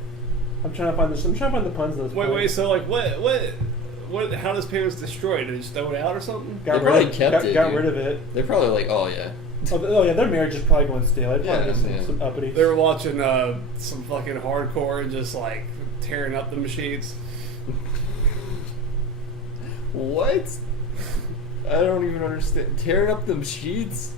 I'm trying to find the puns in this. Wait, so like what how does parents destroy it? Did they just throw it out or something? Got They probably rid, kept got, it, got dude. rid of it. They're probably like, oh yeah. Oh yeah, their marriage is probably going stale. They're probably Yeah, just yeah. some uppity. They were watching some fucking hardcore and just like tearing up the machines. What? I don't even understand. Tearing up them sheets?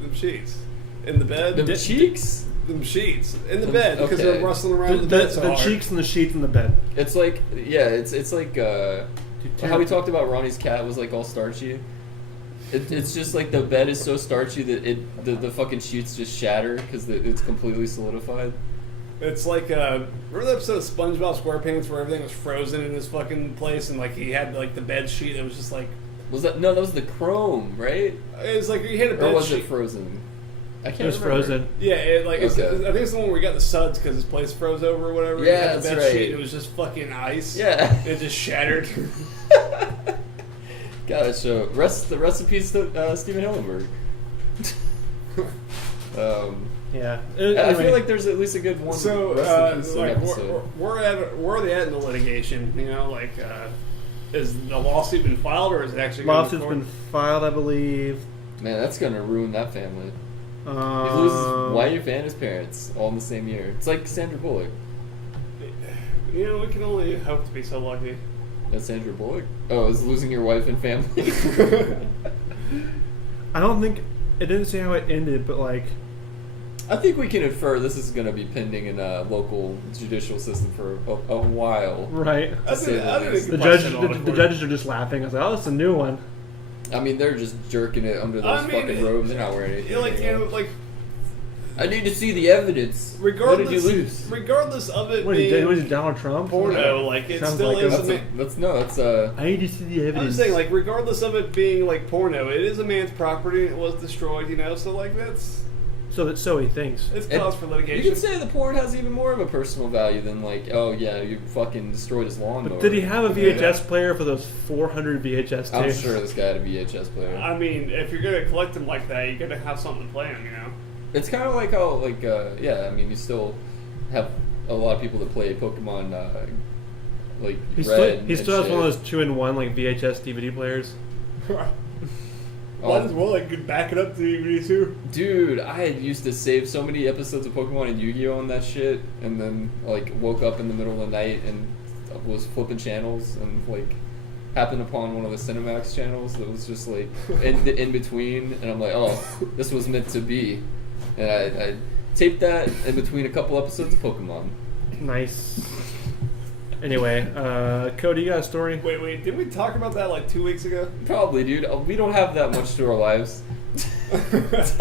Them sheets. In the bed. Them cheeks? Them sheets. In the Them- bed because okay. they're rustling around The, in the bed so the hard. cheeks and the sheets in the bed. It's like, yeah, it's like Dude, how we talked about Ronnie's cat was like all starchy. It's just like the bed is so starchy that the fucking sheets just shatter because it's completely solidified. It's like remember the episode of SpongeBob SquarePants where everything was frozen in his fucking place and like he had like the bed sheet that was just like Was that no? That was the chrome, right? it was like he had a bed Or was sheet. it frozen? I can't It was remember. frozen. Yeah, it's, Okay. I think it's the one where we got the suds because his place froze over or whatever. Yeah, He had the that's bed right. sheet and it was just fucking ice. Yeah. It just shattered. Gotta show the recipes to Steven Hillenberg. Yeah. I Anyway, feel like there's at least a good one. So, recipes an like, episode. where are they at in the litigation? You know, like, is the lawsuit been filed or is it actually going to lawsuit's court? been filed, I believe. Man, that's gonna ruin that family. He loses his wife and his parents all in the same year. It's like Sandra Bullock. You know, we can only hope to be so lucky. That's Sandra Bullock. Oh, is losing your wife and family. I don't think it didn't say how it ended, but like I think we can infer this is going to be pending in a local judicial system for a while. right. I say think- the I think least. we The can judge, bust it all the, in the court. judges are just laughing. I was like, "Oh, it's a new one." I mean, they're just jerking it under those I mean, fucking robes. They're not wearing anything. Yeah, like, you know, like, I need to see the evidence. regardless, What did you lose? regardless of it What he being did? Was it Donald Trump? porno, like, it Sounds still like is That's I need to see the I'm evidence. just saying, like, regardless of it being like porno, it is a man's property. It was destroyed, you know. So, like, so he thinks. it's And cause for You litigation. can say the porn has even more of a personal value than like, oh yeah, you fucking destroyed his lawnmower. But did he have a VHS Yeah. player for those 400 VHS tapes? I'm sure this guy had a VHS player. I mean, if you're gonna collect them like that, you gotta have something to play them, you know. It's kind of like how, like, yeah, I mean, you still have a lot of people that play Pokemon, like, He Red. still and has shit. one of those 2-in-1 like VHS DVD players. Might as well like back it up to DVD too. Dude, I used to save so many episodes of Pokemon and Yu-Gi-Oh! On that shit, and then, like, woke up in the middle of the night and was flipping channels and, like, happened upon one of the Cinemax channels that was just, like, in between, and I'm like, oh, this was meant to be. And I taped that in between a couple episodes of Pokemon. Nice. Anyway, Cody, you got a story? Wait, didn't we talk about that like 2 weeks ago? Probably, dude. We don't have that much to our lives.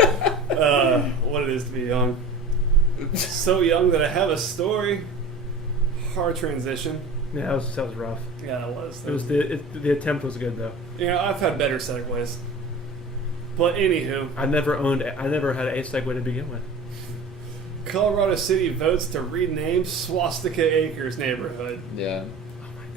What it is to be young. So young that I have a story. Hard transition. Yeah, that was rough. Yeah, that was. It was the attempt was good though. You know, I've had better segues. But anywho, I never had a segue to begin with. Colorado City votes to rename Swastika Acres neighborhood. Yeah.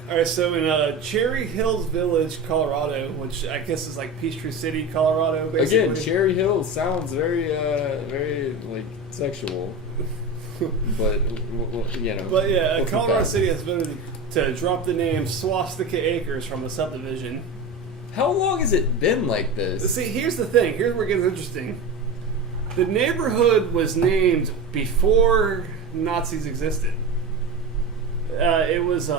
Alright, so in Cherry Hills Village, Colorado, which I guess is like Peachtree City, Colorado, basically. Again, Cherry Hill sounds very, like, sexual. But, you know. But yeah, what's the Colorado fact? City has voted to drop the name Swastika Acres from the subdivision. How long has it been like this? See, here's the thing. Here's where it gets interesting. The neighborhood was named before Nazis existed. It was,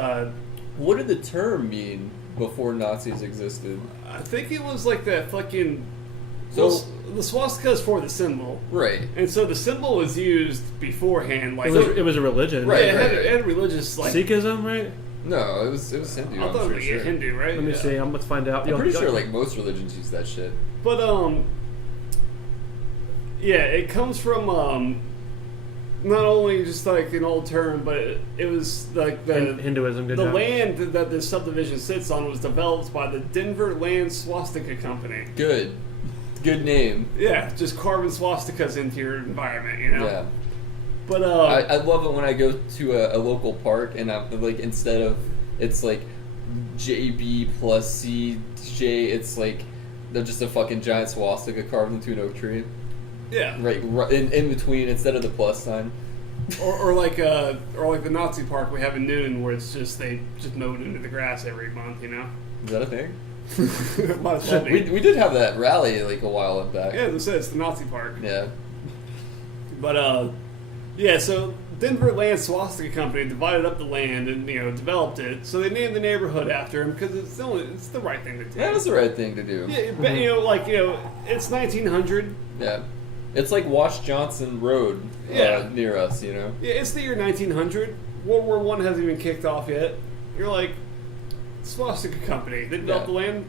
What did the term mean before Nazis existed? I think it was like that fucking. So- Well, the swastika is for the symbol, Right. and so the symbol was used beforehand. Like It was a religion. Right. yeah, it had religious like. Sikhism, right? No, it was Hindu. I I'm thought it sure. was Hindu, right? Let me Yeah. see. Let's find out. I'm pretty sure like most religions use that shit. But yeah, it comes from not only just like an old term, but it was like the Hinduism. Good the job. land that this subdivision sits on was developed by the Denver Land Swastika Company. Good name. Yeah, just carving swastikas into your environment, you know. Yeah. But I love it when I go to a local park and I'm like, instead of it's like JB plus CJ, it's like they're just a fucking giant swastika carved into an oak tree. yeah, Right in between instead of the plus sign. or like the Nazi park we have in Newton, where it's just they just mow it into the grass every month, you know. Is that a thing? Might as well be. We did have that rally like a while back. Yeah, as I said, it's the Nazi park. Yeah. But yeah, so Denver Land Swastika Company divided up the land and developed it. So they named the neighborhood after him because it's the right thing to do. That was the right thing to do. Yeah, but, it's 1900. Yeah. It's like Wash Johnson Road Yeah. near us, you know? Yeah, it's the year 1900. World War One hasn't even kicked off yet. You're like, Swastika Company. They developed Yeah. the land.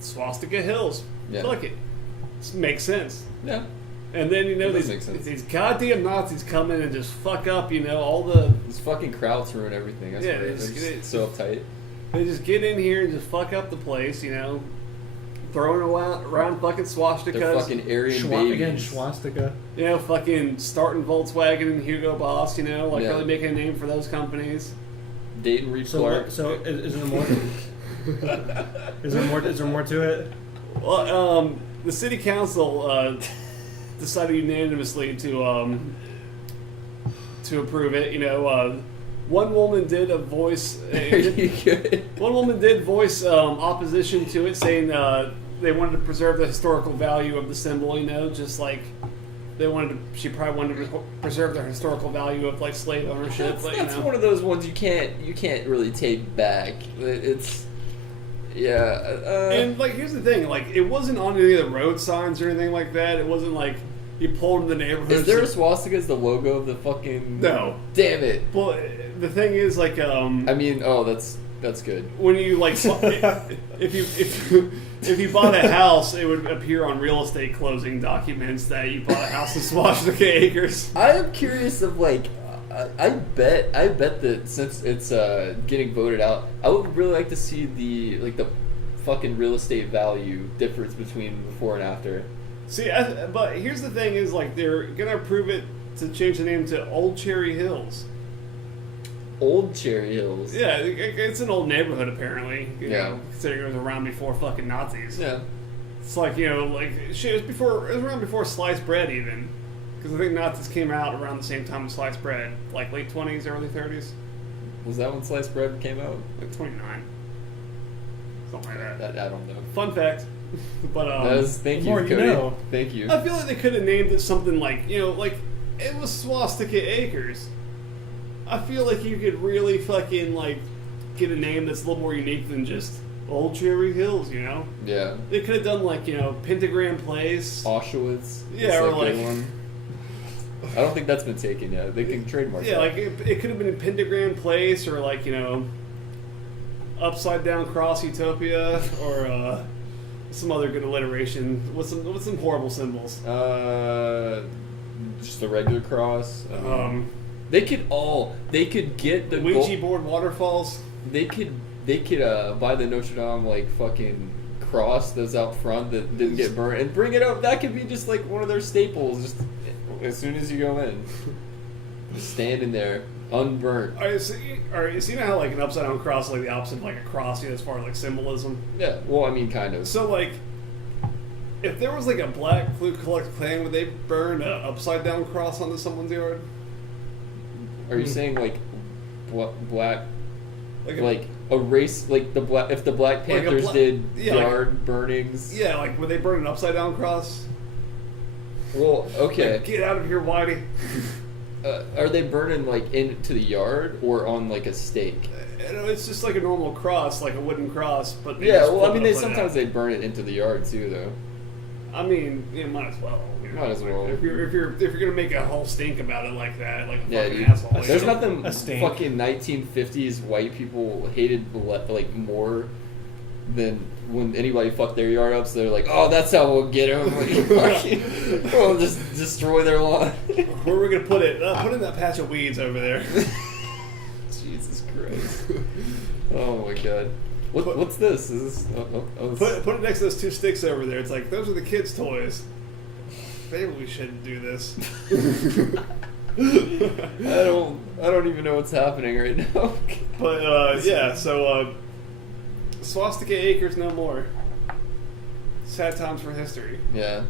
Swastika Hills. Yeah. Fuck it. Makes sense. Yeah. And then It does make sense. these goddamn Nazis come in and just fuck up, all the. These fucking crowds ruin everything. I Yeah, swear. they They're just- just so uptight. They just get in here and just fuck up the place, throwing around fucking swastikas. They're fucking Aryan Again, babies. swastika. Fucking starting Volkswagen and Hugo Boss, Yeah. really making a name for those companies. Dayton Reed So, Clark. is there more? Is there more to it? Well, the city council decided unanimously to approve it. One woman did voice Are you good? one woman did voice opposition to it, saying they wanted to preserve the historical value of the symbol. Just like she probably wanted to preserve the historical value of like slave ownership. That's one of those ones you can't really take back. It's yeah. And like, here's the thing: like, it wasn't on any of the road signs or anything like that. It wasn't like you pulled in the neighborhood. Is there a swastika as the logo of the fucking? No. Damn it. Well, the thing is, like, I mean, that's good. when you like, if you bought a house, it would appear on real estate closing documents that you bought a house in Swastika Acres. I am curious of like. I bet that since it's getting voted out, I would really like to see the fucking real estate value difference between before and after. See, but here's the thing: is like they're gonna approve it to change the name to Old Cherry Hills. Old Cherry Hills. Yeah, it's an old neighborhood apparently. Yeah. Considering it was around before fucking Nazis. Yeah. It's like like shit. It was around before sliced bread even, because I think Nazis came out around the same time as sliced bread, like late 20s, early 30s, Was that when sliced bread came out? like 29, something like that. I don't know. Fun fact, but Thank you, more you Cody. know. Thank you. I feel like they could have named it something like like it was Swastika Acres. I feel like you could really fucking like get a name that's a little more unique than just Old Cherry Hills. Yeah. They could have done like Pentagram Place. Auschwitz. Yeah, That's or a good like- one. I don't think that's been taken yet. They can trademark. Yeah, that. like it could have been a Pentagram Place or like Upside Down Cross Utopia or some other good alliteration. What's some horrible symbols? Just a regular cross. They could get the Ouija gold, board waterfalls. They could buy the Notre Dame like fucking cross that's out front that didn't get burnt and bring it up. That could be just like one of their staples. Just as soon as you go in, just standing there unburnt. All right, so you know how like an upside down cross is like the opposite of like a cross, as far as like symbolism. Yeah. Well, I mean, kind of. So like, if there was like a Black Ku Klux Klan, would they burn an upside down cross onto someone's yard? Are you saying like black? Like, Like a race, like the black. If the Black Like a Panthers bla- did yeah, like- yard burnings, yeah, like would they burn an upside down cross? Well, okay. Like, get out of here, Whitey. Are they burning like into the yard or on like a stake? It's just like a normal cross, like a wooden cross. But they Yeah, just well, I flip mean, it they upside sometimes down. they burn it into the yard too, though. I mean, you might as well. You know? Might as well. If you're gonna make a whole stink about it like that, like a Yeah, fucking dude. asshole. There's you know? nothing A stink. fucking 1950s white people hated like more than when anybody fucked their yard up. So they're like, oh, that's how we'll get them. Like, fucking, we'll just destroy their lawn. Where are we gonna put it? Put in that patch of weeds over there. Jesus Christ. Oh my god. What's this? Is this? Put it next to those two sticks over there. It's like those are the kids' toys. Maybe we shouldn't do this. I don't even know what's happening right now. But yeah, so Swastika Acres no more. Sad times for history. Yeah.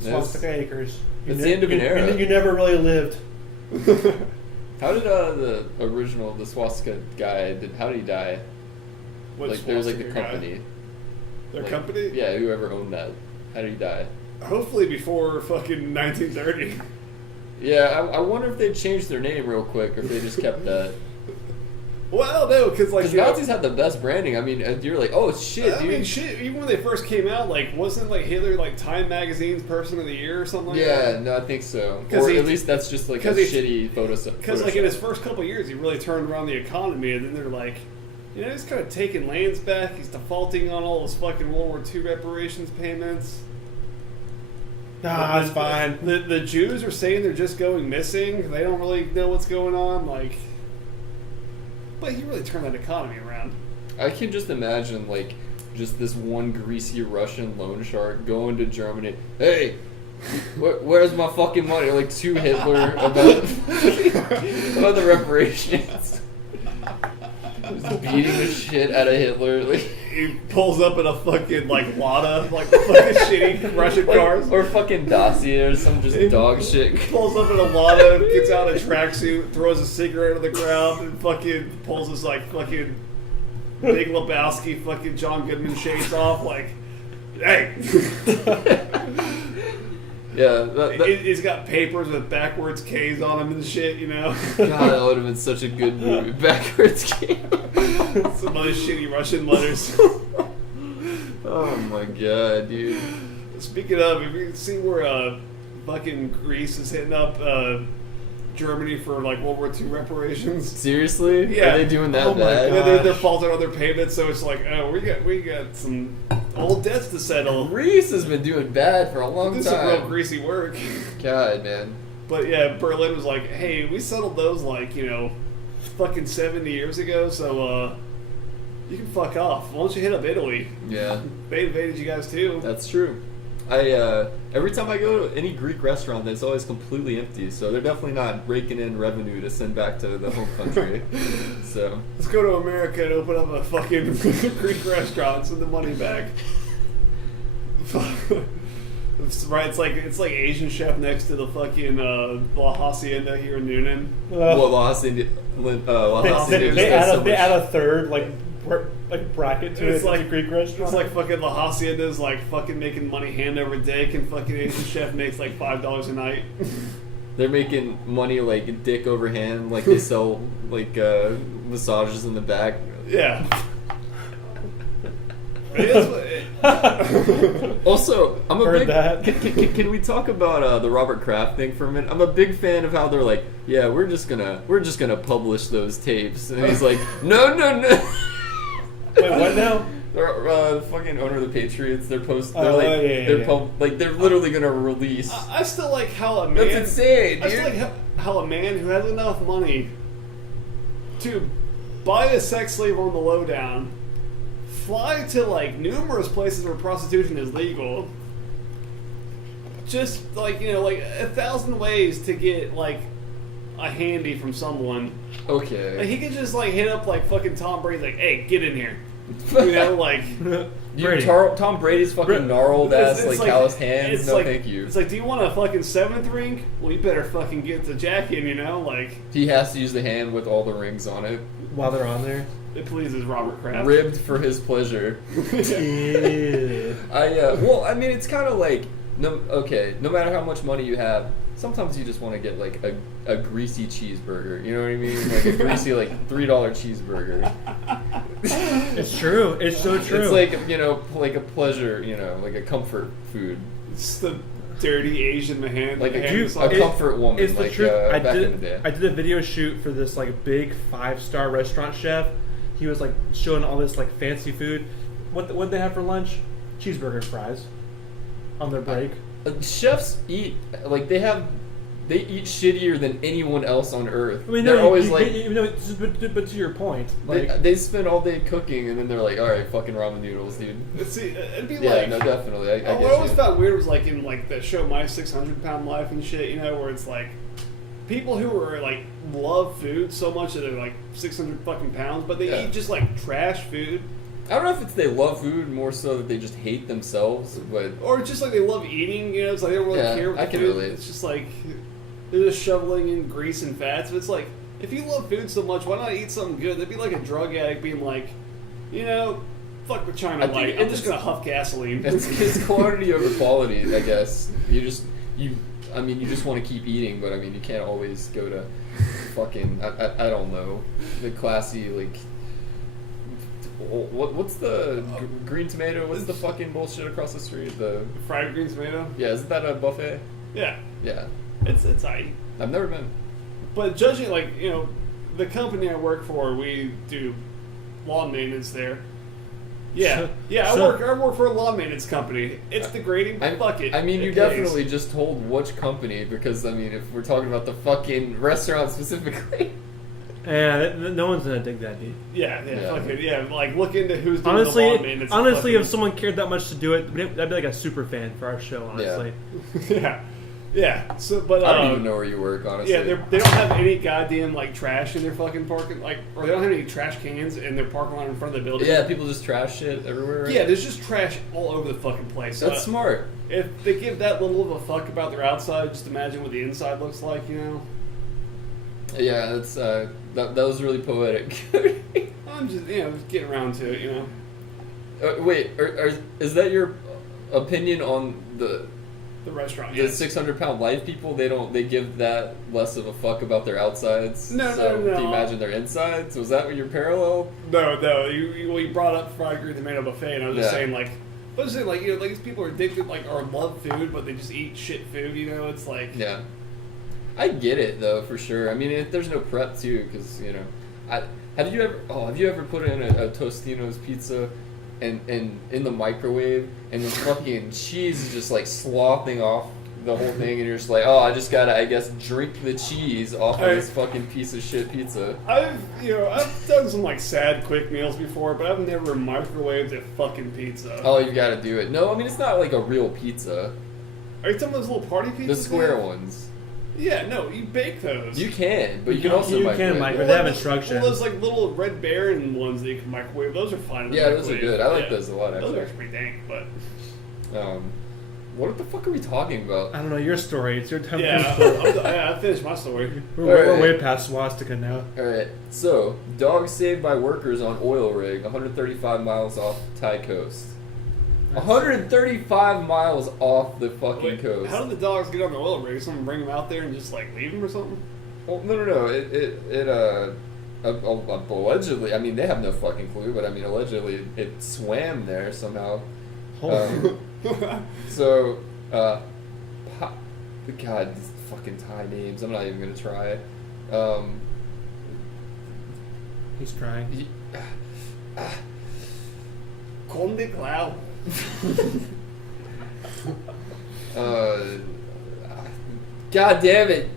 Swastika Acres. It's the end of an era. You never really lived. How did the original swastika guy how did he die? What Like there was like the swastika guy? company. Their Like, company? Yeah, whoever owned that. How did he die? Hopefully before fucking 1930. Yeah, I wonder if they changed their name real quick or if they just kept that. Well, no, because like Because Nazis had the best branding. I mean, you're like, oh shit, I dude. mean, shit. Even when they first came out, like, wasn't like Hitler like Time Magazine's Person of the Year or something like that? Yeah, no, I think so. 'Cause Or he- at least that's just like a 'cause he- shitty photo. Because like in his first couple of years, he really turned around the economy, and then they're like, you know, he's kind of taking lands back. He's defaulting on all his fucking World War II reparations payments. Nah, it's fine. The Jews are saying they're just going missing. They don't really know what's going on. Like, but he really turned that economy around. I can just imagine like just this one greasy Russian loan shark going to Germany. Hey, where's my fucking money? Like to Hitler about the reparations. Just beating the shit out of Hitler. Like, He pulls up in a fucking like Lada, like the fucking shitty Russian cars. or fucking Dacia or some just dog shit. Pulls up in a Lada, gets out a tracksuit, throws a cigarette on the ground, and fucking pulls his like fucking Big Lebowski fucking John Goodman shades off. Like, hey, Yeah, he's got papers with backwards K's on them and shit. You know, God, that would have been such a good movie. Backwards game. some other shitty Russian letters. Oh my god, dude. Speaking of, if you can see where fucking Greece is hitting up Germany for like World War II reparations. Seriously? Yeah. Are they doing that Oh my bad? God. They're faulting on their payments, so it's like, oh, we got some old debts to settle. Greece has been doing bad for a long This is some real time. greasy work. God, man. But yeah, Berlin was like, hey, we settled those like, you know, fucking 70 years ago, so you can fuck off. Why don't you hit up Italy? Yeah, They invaded you guys too. that's true. Every time I go to any Greek restaurant, it's always completely empty. So they're definitely not raking in revenue to send back to the home country. So Let's go to America and open up a fucking Greek restaurant and send the money back. It's right. It's like Asian Chef next to the fucking La Hacienda here in Noonan. well, La Hacienda just They has so add much- a third bracket to It's it. like It's a Greek restaurant. It's like fucking La Hacienda's like fucking making money hand over dick, and fucking Asian Chef makes like $5 a night. They're making money like dick over hand, like they sell like massages in the back. Yeah. It is what- Also, I'm a Heard big. that. Can we talk about the Robert Kraft thing for a minute? I'm a big fan of how they're like, yeah, we're just gonna publish those tapes, and he's like, no. Wait, what now? They're fucking owner of the Patriots. They're Oh, yeah, they're yeah. like they're literally gonna release. I still like how a man. That's insane, I still dude. like how a man who has enough money to buy a sex slave on the lowdown, fly to like numerous places where prostitution is legal. Just like, you know, like 1,000 ways to get like a handy from someone. Like, Okay. he could just like hit up like fucking Tom Brady, like, hey, get in here. You know, like. Brady. Tom Brady's fucking gnarled ass, like calloused hands. it's No, like- thank you. It's like, do you want a fucking 7th ring? Well, you better fucking get the jack in, you know? Like, He has to use the hand with all the rings on it, While they're on there. it pleases Robert Kraft. ribbed for his pleasure. Yeah. Well, I mean, it's kind of like no matter how much money you have, sometimes you just want to get like a greasy cheeseburger. You know what I mean? Like a greasy like $3 cheeseburger. It's true. It's so true. It's like, you know, like a pleasure, you know, like a comfort food. It's the dirty Asian man. Like hand a comfort woman, It's the like truth. back in the day. I did a video shoot for this like big 5-star restaurant chef. He was like showing all this like fancy food. What they have for lunch? Cheeseburger and fries. On their break. Chefs eat like they eat shittier than anyone else on earth. I mean, they're no, always but to your point, like they spend all day cooking and then they're like, all right, fucking ramen noodles, dude. See, it'd be Yeah, like no, definitely. I get what I always you. found weird was like in like the show My 600-Pound Life and shit, you know, where it's like people who are like love food so much that they're like 600 fucking pounds, but they eat just like trash food. I don't know if it's they love food more so that they just hate themselves, but Or just like they love eating, you know, it's like they don't really Yeah, care about I can food. relate. It's just like they're just shoveling in grease and fats. But it's like, if you love food so much, why not eat something good? That'd be like a drug addict being like, you know, fuck the China I think White. I'm just gonna huff gasoline. it's quantity over quality, I guess. You just want to keep eating, but I mean, you can't always go to fucking I don't know, the classy like. What's the green tomato? What's the fucking bullshit across the street? The Fried green tomato. yeah, isn't that a buffet? Yeah, Yeah, it's aight. I've never been. But judging, like, you know, the company I work for, we do lawn maintenance there. Yeah, yeah. I work for a lawn maintenance company. It's degrading, but fuck it. I mean, you It pays. definitely just told which company because I mean, if we're talking about the fucking restaurant specifically. yeah, no one's gonna dig that deep. Yeah, Yeah. fuck it. Yeah, like look into who's doing the lawn maintenance. Honestly, fucking- if someone cared that much to do it, that'd be like a super fan for our show. Honestly, yeah. So, but I don't even know where you work, honestly. yeah, they don't have any goddamn like trash in their fucking parking, like, or they don't have any trash cans in their parking lot in front of the building. Yeah, people just trash shit everywhere. Yeah, there's just trash all over the fucking place. That's smart. If they give that little of a fuck about their outside, just imagine what the inside looks like, you know? Yeah, that's that was really poetic. I'm just, you know, just getting around to it, you know? Wait, is that your opinion on the restaurant? The Yes. 600-pound life people? They give that less of a fuck about their outsides. No. Do you imagine their insides? Was that what your parallel? No. You brought up fried green tomato buffet, and I was just saying, like, I was saying, like, you know, like these people are addicted, like, or love food, but they just eat shit food, you know? It's like, Yeah, I get it though for sure. I mean, there's no prep too, because you know, have you ever put in a Tostino's pizza and in the microwave and the fucking cheese is just like sloughing off the whole thing, and you're just like, oh, I just gotta, I guess, drink the cheese off of this fucking piece of shit pizza. I've done some, like, sad quick meals before, but I've never microwaved a fucking pizza. Oh, you gotta do it. No, I mean, it's not like a real pizza. Are you talking about those little party pizzas? The square man? ones. Yeah, no, you bake those. You can, but you can also you microwave. can microwave. it. They have instructions. Well, those, like, little Red Baron ones that you can microwave, those are fine. in the Yeah, those are microwave. good. I like Yeah. those a lot, Those actually. are actually pretty dank, but... What the fuck are we talking about? I don't know your story. It's your time. I finished my story. We're way past swastika now. Alright, so, dog saved by workers on oil rig 135 miles off Thai coast. 135 miles off the fucking Wait, coast. how did the dogs get on the oil rig? Someone bring them out there and just, like, leave them or something? Well, no. Allegedly, I mean, they have no fucking clue, but I mean, allegedly, it swam there somehow. So, God, these fucking Thai names. I'm not even gonna try. He's trying. Conde Cloud. God damn it!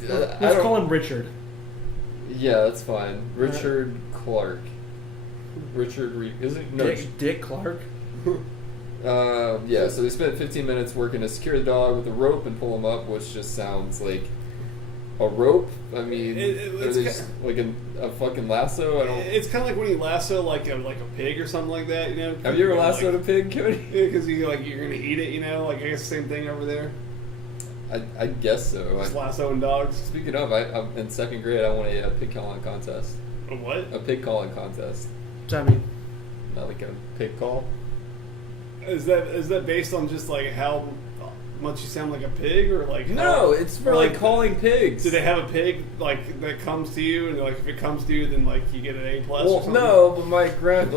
Let's call him Richard. Yeah, that's fine. Richard Clark. Richard is it? No. Dick Clark. Yeah, so they spent 15 minutes working to secure the dog with a rope and pull him up, which just sounds like a rope. I mean, it's are they just like a fucking lasso? I don't. It's kind of like when you lasso like a pig or something like that, you know? Have you ever lassoed a pig, Cody? Yeah, because you're gonna eat it, you know? Like, I guess the same thing over there. I guess so. Just lassoing dogs. Speaking of, I'm in second grade. I won a pig calling contest. A what? A pig calling contest. What's that mean? Not like a pig call. Is that based on just like how much you sound like a pig, or like No, it's for or, like calling pigs. Do they have a pig like that comes to you, and like if it comes to you, then like you get an A plus? or Well, something? no, but my great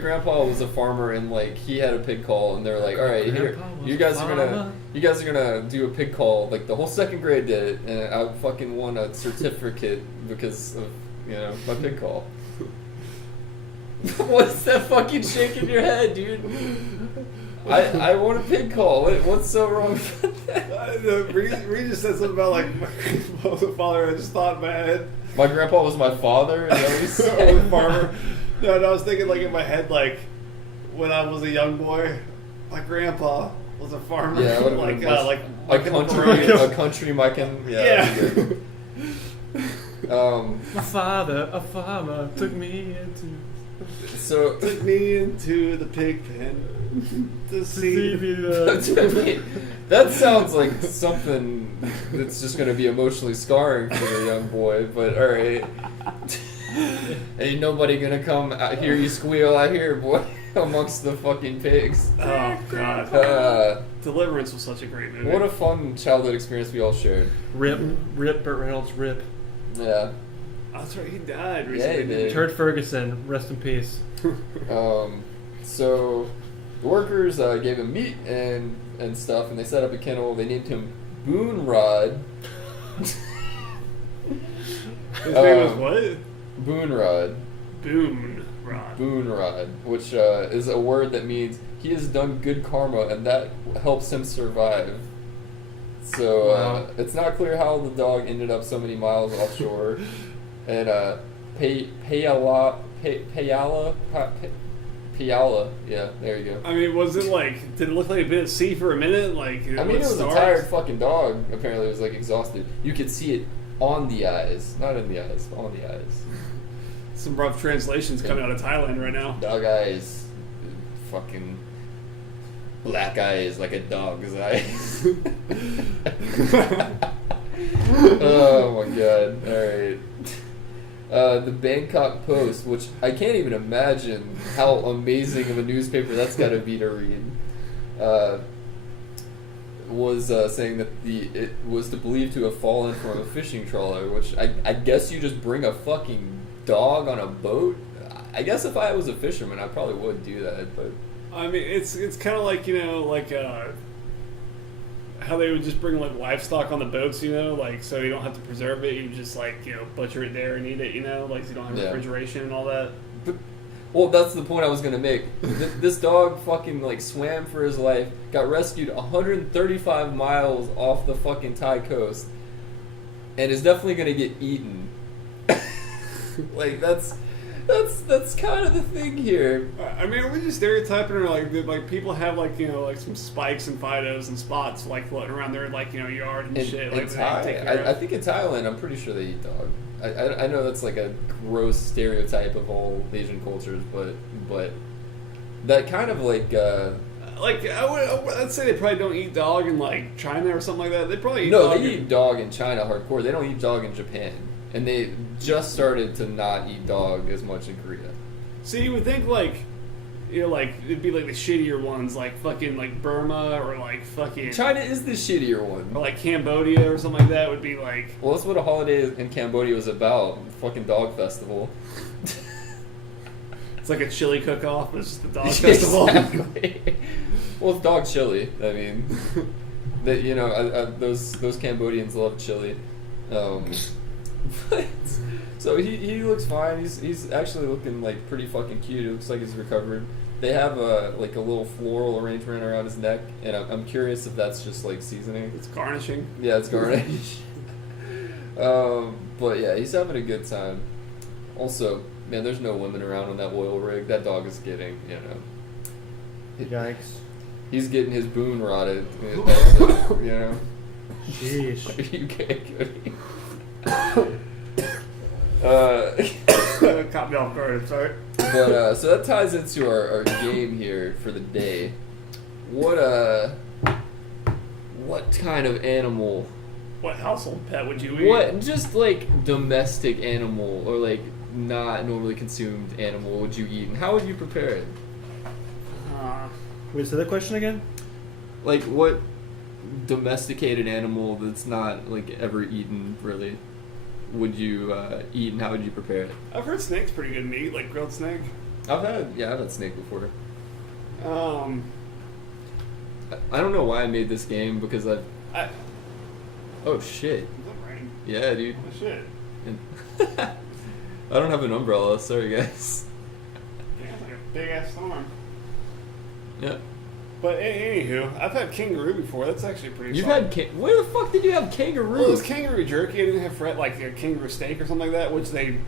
grandpa was a farmer, and like he had a pig call, and they're like, all right, here, Grandpa was you guys a are gonna farmer. do a pig call. Like the whole second grade did it, and I fucking won a certificate because of my pig call. What's that fucking shaking your head, dude? I want a pig call. What's so wrong with that? Reed just said something about like my grandpa was a father. I just thought in my head. My grandpa was my father, and I was Or a farmer. No, and I was thinking like in my head like when I was a young boy, my grandpa was a farmer. Yeah, it like a country Mikan. Yeah. My father, a farmer, took me into So Took me into the pig pen to see. that sounds like something that's just going to be emotionally scarring for the young boy. But all right, ain't nobody gonna come out hear you squeal out here, boy, amongst the fucking pigs. Oh god. Deliverance was such a great movie. What a fun childhood experience we all shared. Rip, Burt Reynolds, rip. Yeah. That's right, he died Yeah, recently. he did. Turd Ferguson, rest in peace. So the workers gave him meat and stuff, and they set up a kennel. They named him Boonrod. His name was what? Boonrod. Boonrod. Which is a word that means he has done good karma, and that helps him survive. So Wow. it's not clear how the dog ended up so many miles offshore. And Payala, yeah, there you go. I mean, was it like? Did it look like it'd been at sea for a minute? Like, I mean, it was a tired fucking dog. Apparently, it was like exhausted. You could see it on the eyes, not in the eyes, on the eyes. Some rough translations coming out of Thailand right now. Dog eyes, fucking black eyes like a dog's eyes. Oh my god! All right. The Bangkok Post, which I can't even imagine how amazing of a newspaper that's got to be to read, was saying that it was believed to have fallen from a fishing trawler, which I guess you just bring a fucking dog on a boat. I guess if I was a fisherman, I probably would do that, but I mean, it's kind of like how they would just bring like livestock on the boats, like so you don't have to preserve it. You just like butcher it there and eat it, like so you don't have refrigeration and all that. Well, that's the point I was gonna make. This dog fucking like swam for his life, got rescued 135 miles off the fucking Thai coast, and is definitely gonna get eaten. Like that's kind of the thing here. I mean, are we just stereotyping, or like people have like like some spikes and phytos and spots like floating around their like yard and shit? Like Thai, they take care of? I think in Thailand, I'm pretty sure they eat dog. I know that's like a gross stereotype of all Asian cultures, but that kind of like I'd say they probably don't eat dog in like China or something like that. They probably eat no, dog they eat dog in China hardcore. They don't eat dog in Japan, and they just started to not eat dog as much in Korea. See, you would think like like it'd be like the shittier ones, like fucking like Burma or like fucking China is the shittier one. or like Cambodia or something like that would be like. Well, that's what a holiday in Cambodia was about. Fucking dog festival. It's like a chili cook-off, but it's just the dog festival. Exactly. Well, it's dog chili. I mean, that those Cambodians love chili. But, so he looks fine. He's actually looking like pretty fucking cute. It looks like he's recovered. They have a little floral arrangement around his neck, and I'm curious if that's just like seasoning. It's garnishing. Yeah, it's garnish. But yeah, he's having a good time. Also, man, there's no women around on that oil rig. That dog is getting, Yikes. he's getting his boon rotted. Sheesh. Are you okay, Cody? Caught me off guard. I'm sorry. But so that ties into our game here for the day. What kind of animal? What household pet would you eat? What just like domestic animal or like not normally consumed animal would you eat, and how would you prepare it? Wait, say that question again? Like what domesticated animal that's not like ever eaten really would you eat, and how would you prepare it? I've heard snake's pretty good meat, like grilled snake. I've had snake before. Um, I don't know why I made this game because I oh shit. is that rain? Yeah, dude. Oh shit. And I don't have an umbrella. Sorry, guys. Yeah, it's like a big ass storm. Yeah. But anywho, I've had kangaroo before. That's actually pretty. You've solid. had where the fuck did you have kangaroo? Well, it was kangaroo jerky. I didn't have like a kangaroo steak or something like that, which they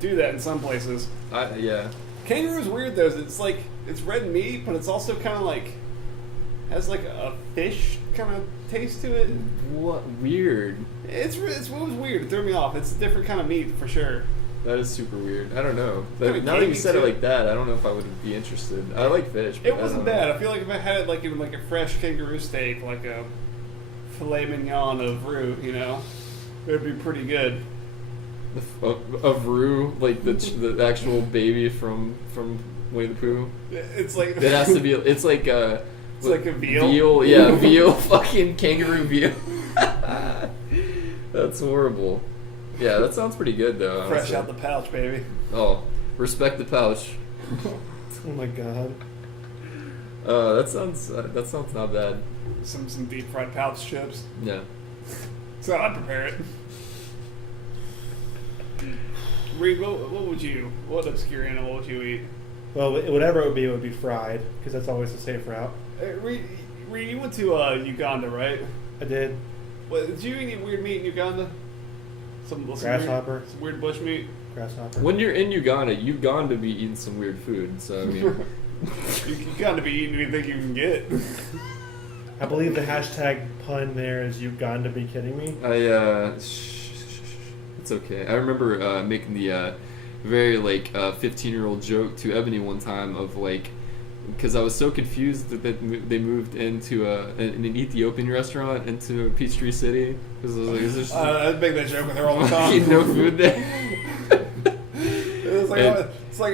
do that in some places. Yeah. Kangaroo's weird though. It's like it's red meat, but it's also kind of like has like a fish kind of taste to it. What weird. It was weird. It threw me off. It's a different kind of meat for sure. That is super weird. I don't know. Kinda Now that you gamey, said it too. like that, I don't know if I would be interested. I like fish. But It wasn't I don't bad. know. I feel like if I had it like in like a fresh kangaroo steak, like a filet mignon of roux, you know, it would be pretty good. Of Rue, like the actual baby from Winnie the Pooh. It's like It has to be. It's like It's like a veal. Veal, yeah, veal, fucking kangaroo veal. That's horrible. Yeah, that sounds pretty good though. fresh honestly. out the pouch, baby. Oh, respect the pouch. Oh my god. That sounds not bad. Some deep fried pouch chips. Yeah. So I'd prepare it. Reed, what obscure animal would you eat? Well, whatever it would be fried, because that's always the safe route. Reed, you went to Uganda, right? I did. What, did you eat any weird meat in Uganda? Some Grasshopper. some weird bush meat. Grasshopper. When you're in Uganda, you've gone to be eating some weird food. So I mean, You got to be eating anything you can get. I believe the hashtag pun there is Uganda. Be kidding me? It's okay. I remember making the very like 15-year-old joke to Ebony one time of like, because I was so confused that they moved into an Ethiopian restaurant into Peachtree City because I was like, is there just I'd make that joke with her all the time. no food there? It's like,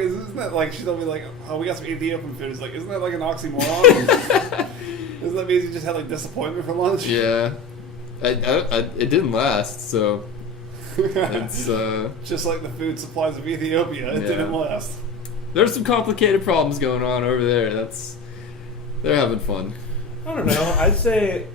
And- isn't that like, she told me like, oh, we got some Ethiopian food. It's like, isn't that like an oxymoron? Doesn't that mean you just had like disappointment for lunch? Yeah, it didn't last, so it's Just like the food supplies of Ethiopia, it Yeah. didn't last. there's some complicated problems going on over there. They're having fun. I don't know. I'd say.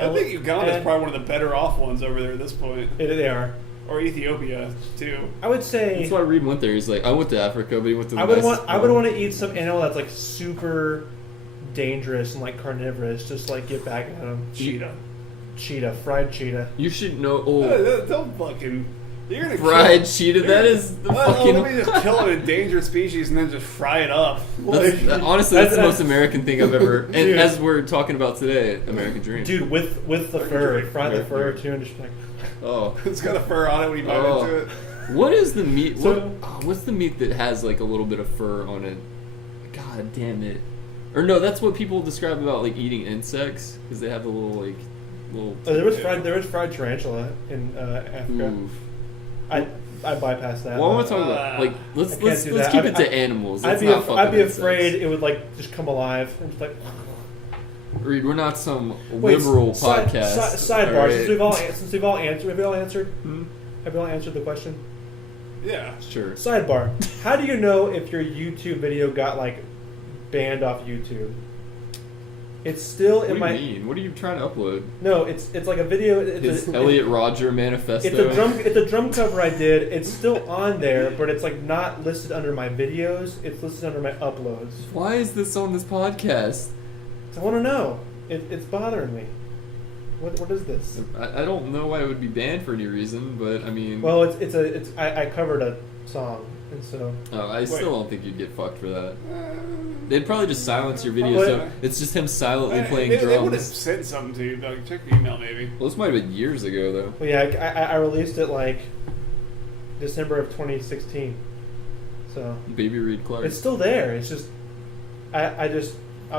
I think Uganda's and- probably one of the better off ones over there at this point. They are. Or Ethiopia, too. I would say. That's why Reed went there. He's like, I went to Africa, but he went to the I would nicest want one. to eat some animal that's like super dangerous and like carnivorous, just like get back at them. Cheetah. Fried cheetah. You should know. Oh, Don't fucking... You're gonna fried kill, cheetah. That is the fucking. Let me just kill an endangered species and then just fry it up. Honestly, that's the That's- most American thing I've ever. And Dude. as we're talking about today, American Dream. Dude, with the fur, fry the American fur Dream. too, and just like. Oh, It's got a fur on it when you bite Oh. into it. what is the meat? So- What's the meat that has like a little bit of fur on it? God damn it! Or no, that's what people describe about like eating insects because they have the little like little. Oh, there was fried tarantula in Africa. Oof. I bypassed that. What am I but talking about? Like, I let's can't let's do let's that. keep I- it to animals. I'd Let's be not fuck I'd be with afraid insects. it would like just come alive and just like. Reed, we're not some Wait, liberal side- podcast. sidebar. all right? Since we've all answered, have we all answered? Hmm? Have we all answered the question? Yeah. Sure. Sidebar. How do you know if your YouTube video got like banned off YouTube? It's still What in do my. you mean? What are you trying to upload? No, it's like a video. His Elliot Rodger manifesto. It's a drum cover I did. It's still on there, but it's like not listed under my videos. It's listed under my uploads. Why is this on this podcast? So I want to know. It's bothering me. What is this? I don't know why it would be banned for any reason, but I mean, Well, I covered a song, and so I still Wait. don't think you'd get fucked for that. They'd probably just silence your video, so it's just him silently playing They would have drums. sent something to you. Like, check your email, maybe. Well, this might have been years ago, though. well, yeah, I released it like December of 2016. So Baby Reed Clark. it's still there. It's just I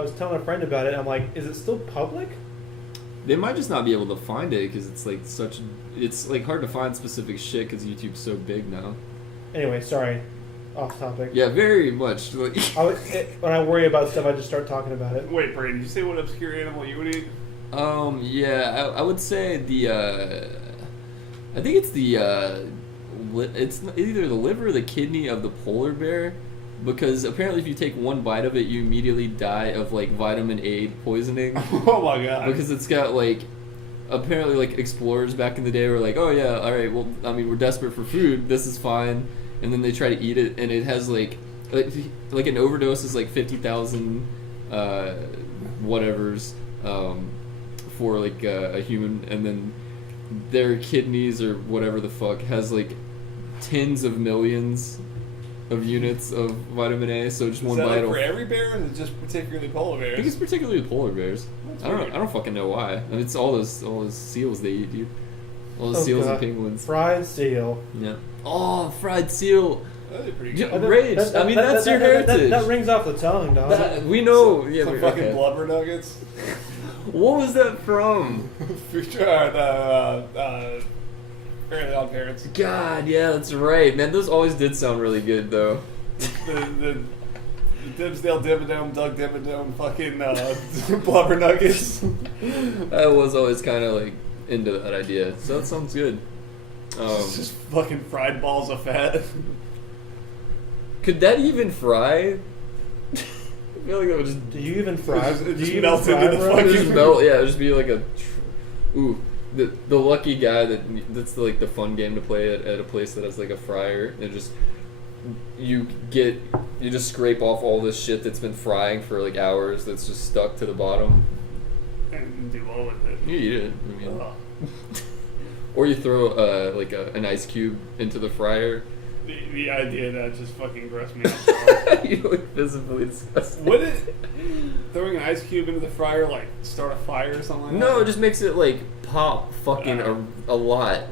was telling a friend about it. I'm like, is it still public? They might just not be able to find it because it's like it's like hard to find specific shit because YouTube's so big now. Anyway, sorry. off topic. Yeah, very much. Like, When I worry about stuff, I just start talking about it. Wait, Brady, did you say what obscure animal you would eat? yeah, I would say I think it's it's either the liver or the kidney of the polar bear, because apparently if you take one bite of it, you immediately die of like vitamin A poisoning. Oh my god. Because it's got like, apparently like explorers back in the day were like, oh yeah, all right, well, I mean, we're desperate for food, this is fine, and then they try to eat it, and it has like an overdose is like 50,000 whatevers for like a human, and then their kidneys or whatever the fuck has like tens of millions of units of vitamin A, so just is one that bite like for every bear, or is it just particularly polar I bears? think it's particularly polar bears. That's I weird. don't fucking know why. I mean, it's all those seals they eat, dude. All those Oh, seals God. and penguins. Fried seal. Yeah. Oh, fried seal. That'd be pretty Yeah, good. Rage. I mean, that's your heritage. That rings off the tongue, dog. We know. Yeah, Some but- fucking okay. blubber nuggets. What was that from? Fairly Odd Parents. God, yeah, that's right, man. Those always did sound really good, though. The Dimsdale Dimmadome, Doug Dimmadome, fucking blubber nuggets. I was always kind of like into that idea, so that sounds good. It's just fucking fried balls of fat. Could that even fry? I feel like that would just Do you even fry? It Do just you even melts fry into the bread? fucking- just melt. Yeah, it'd just be like ooh. The lucky guy that's like the fun game to play at a place that has like a fryer, and just you just scrape off all this shit that's been frying for like hours that's just stuck to the bottom. And do well with it. You eat it. I mean, Ugh. or you throw an ice cube into the fryer. The idea that just fucking grossed me out. You look visibly disgusting. Would it throwing an ice cube into the fryer like start a fire or something like that? No, it just makes it like pop fucking a lot.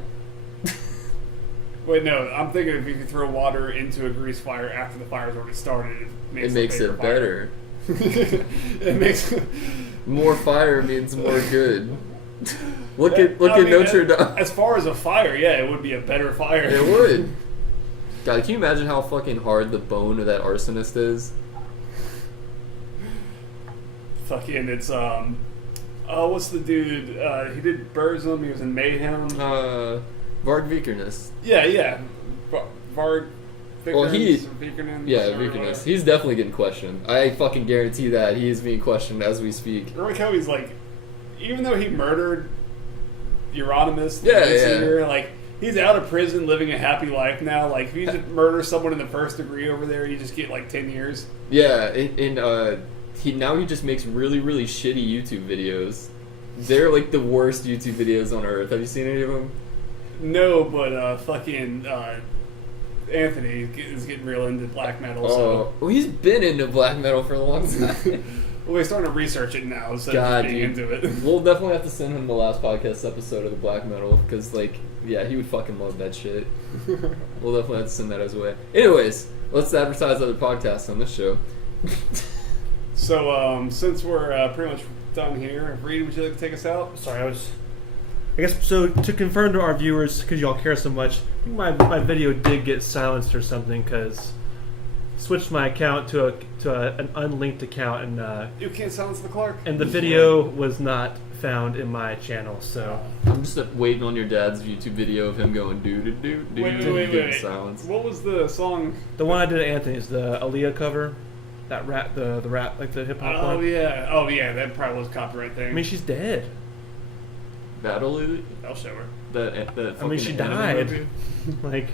Wait, no. I'm thinking if you could throw water into a grease fire after the fire's already started, It makes it better. It makes More fire means more good. Look I at mean, Notre Dame. As far as a fire, yeah, it would be a better fire. It would. God, can you imagine how fucking hard the bone of that arsonist is? Fucking, it's what's the dude? He did Burzum. He was in Mayhem. Varg Vikernes. Yeah. Varg. Well, Vikernes, Yeah, whatever. Vikernes. He's definitely getting questioned. I fucking guarantee that he is being questioned as we speak. I like how he's like, even though he murdered Euronymous, the Yeah, lead yeah. singer, like he's out of prison, living a happy life now. Like if you just murder someone in the first degree over there, you just get like 10 years. Yeah, he just makes really, really shitty YouTube videos. They're like the worst YouTube videos on earth. Have you seen any of them? No, but fucking Anthony is getting real into black metal. So Well, he's been into black metal for a long time. well, he's starting to research it now instead God, of just being dude. into it. We'll definitely have to send him the last podcast episode of the black metal, because, like, yeah, he would fucking love that shit. We'll definitely have to send that his way. Anyways, let's advertise other podcasts on this show. So since we're pretty much done here, Reed, would you like to take us out? Sorry, I guess so. To confirm to our viewers, because y'all care so much, I think my video did get silenced or something because switched my account to an unlinked account, and You can't silence the Clark. the video was not found in my channel. So I'm just waiting on your dad's YouTube video of him going do-do-do-do, getting silence. What was the song? the one I did at Anthony's, the Aaliyah cover, that rap, the rap, like the hip hop Oh one. yeah, that probably was a copyright thing. I mean, she's dead. Battle I'll show her. that I mean, fucking she anime died. movie? Like,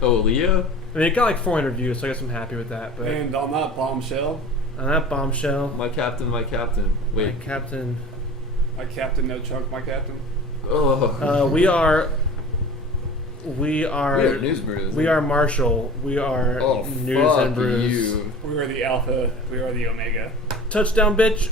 Oh, Leah? I mean, it got like 400 views, so I guess I'm happy with that. But And on that bombshell, on that bombshell, My captain, my captain. Wait. my captain. my captain, no chunk, my captain. Oh. We are We are Newz Brewz. we are Marshall. We are Oh, Newz N fuck Brewz. you. We are the alpha. We are the omega. Touchdown, bitch.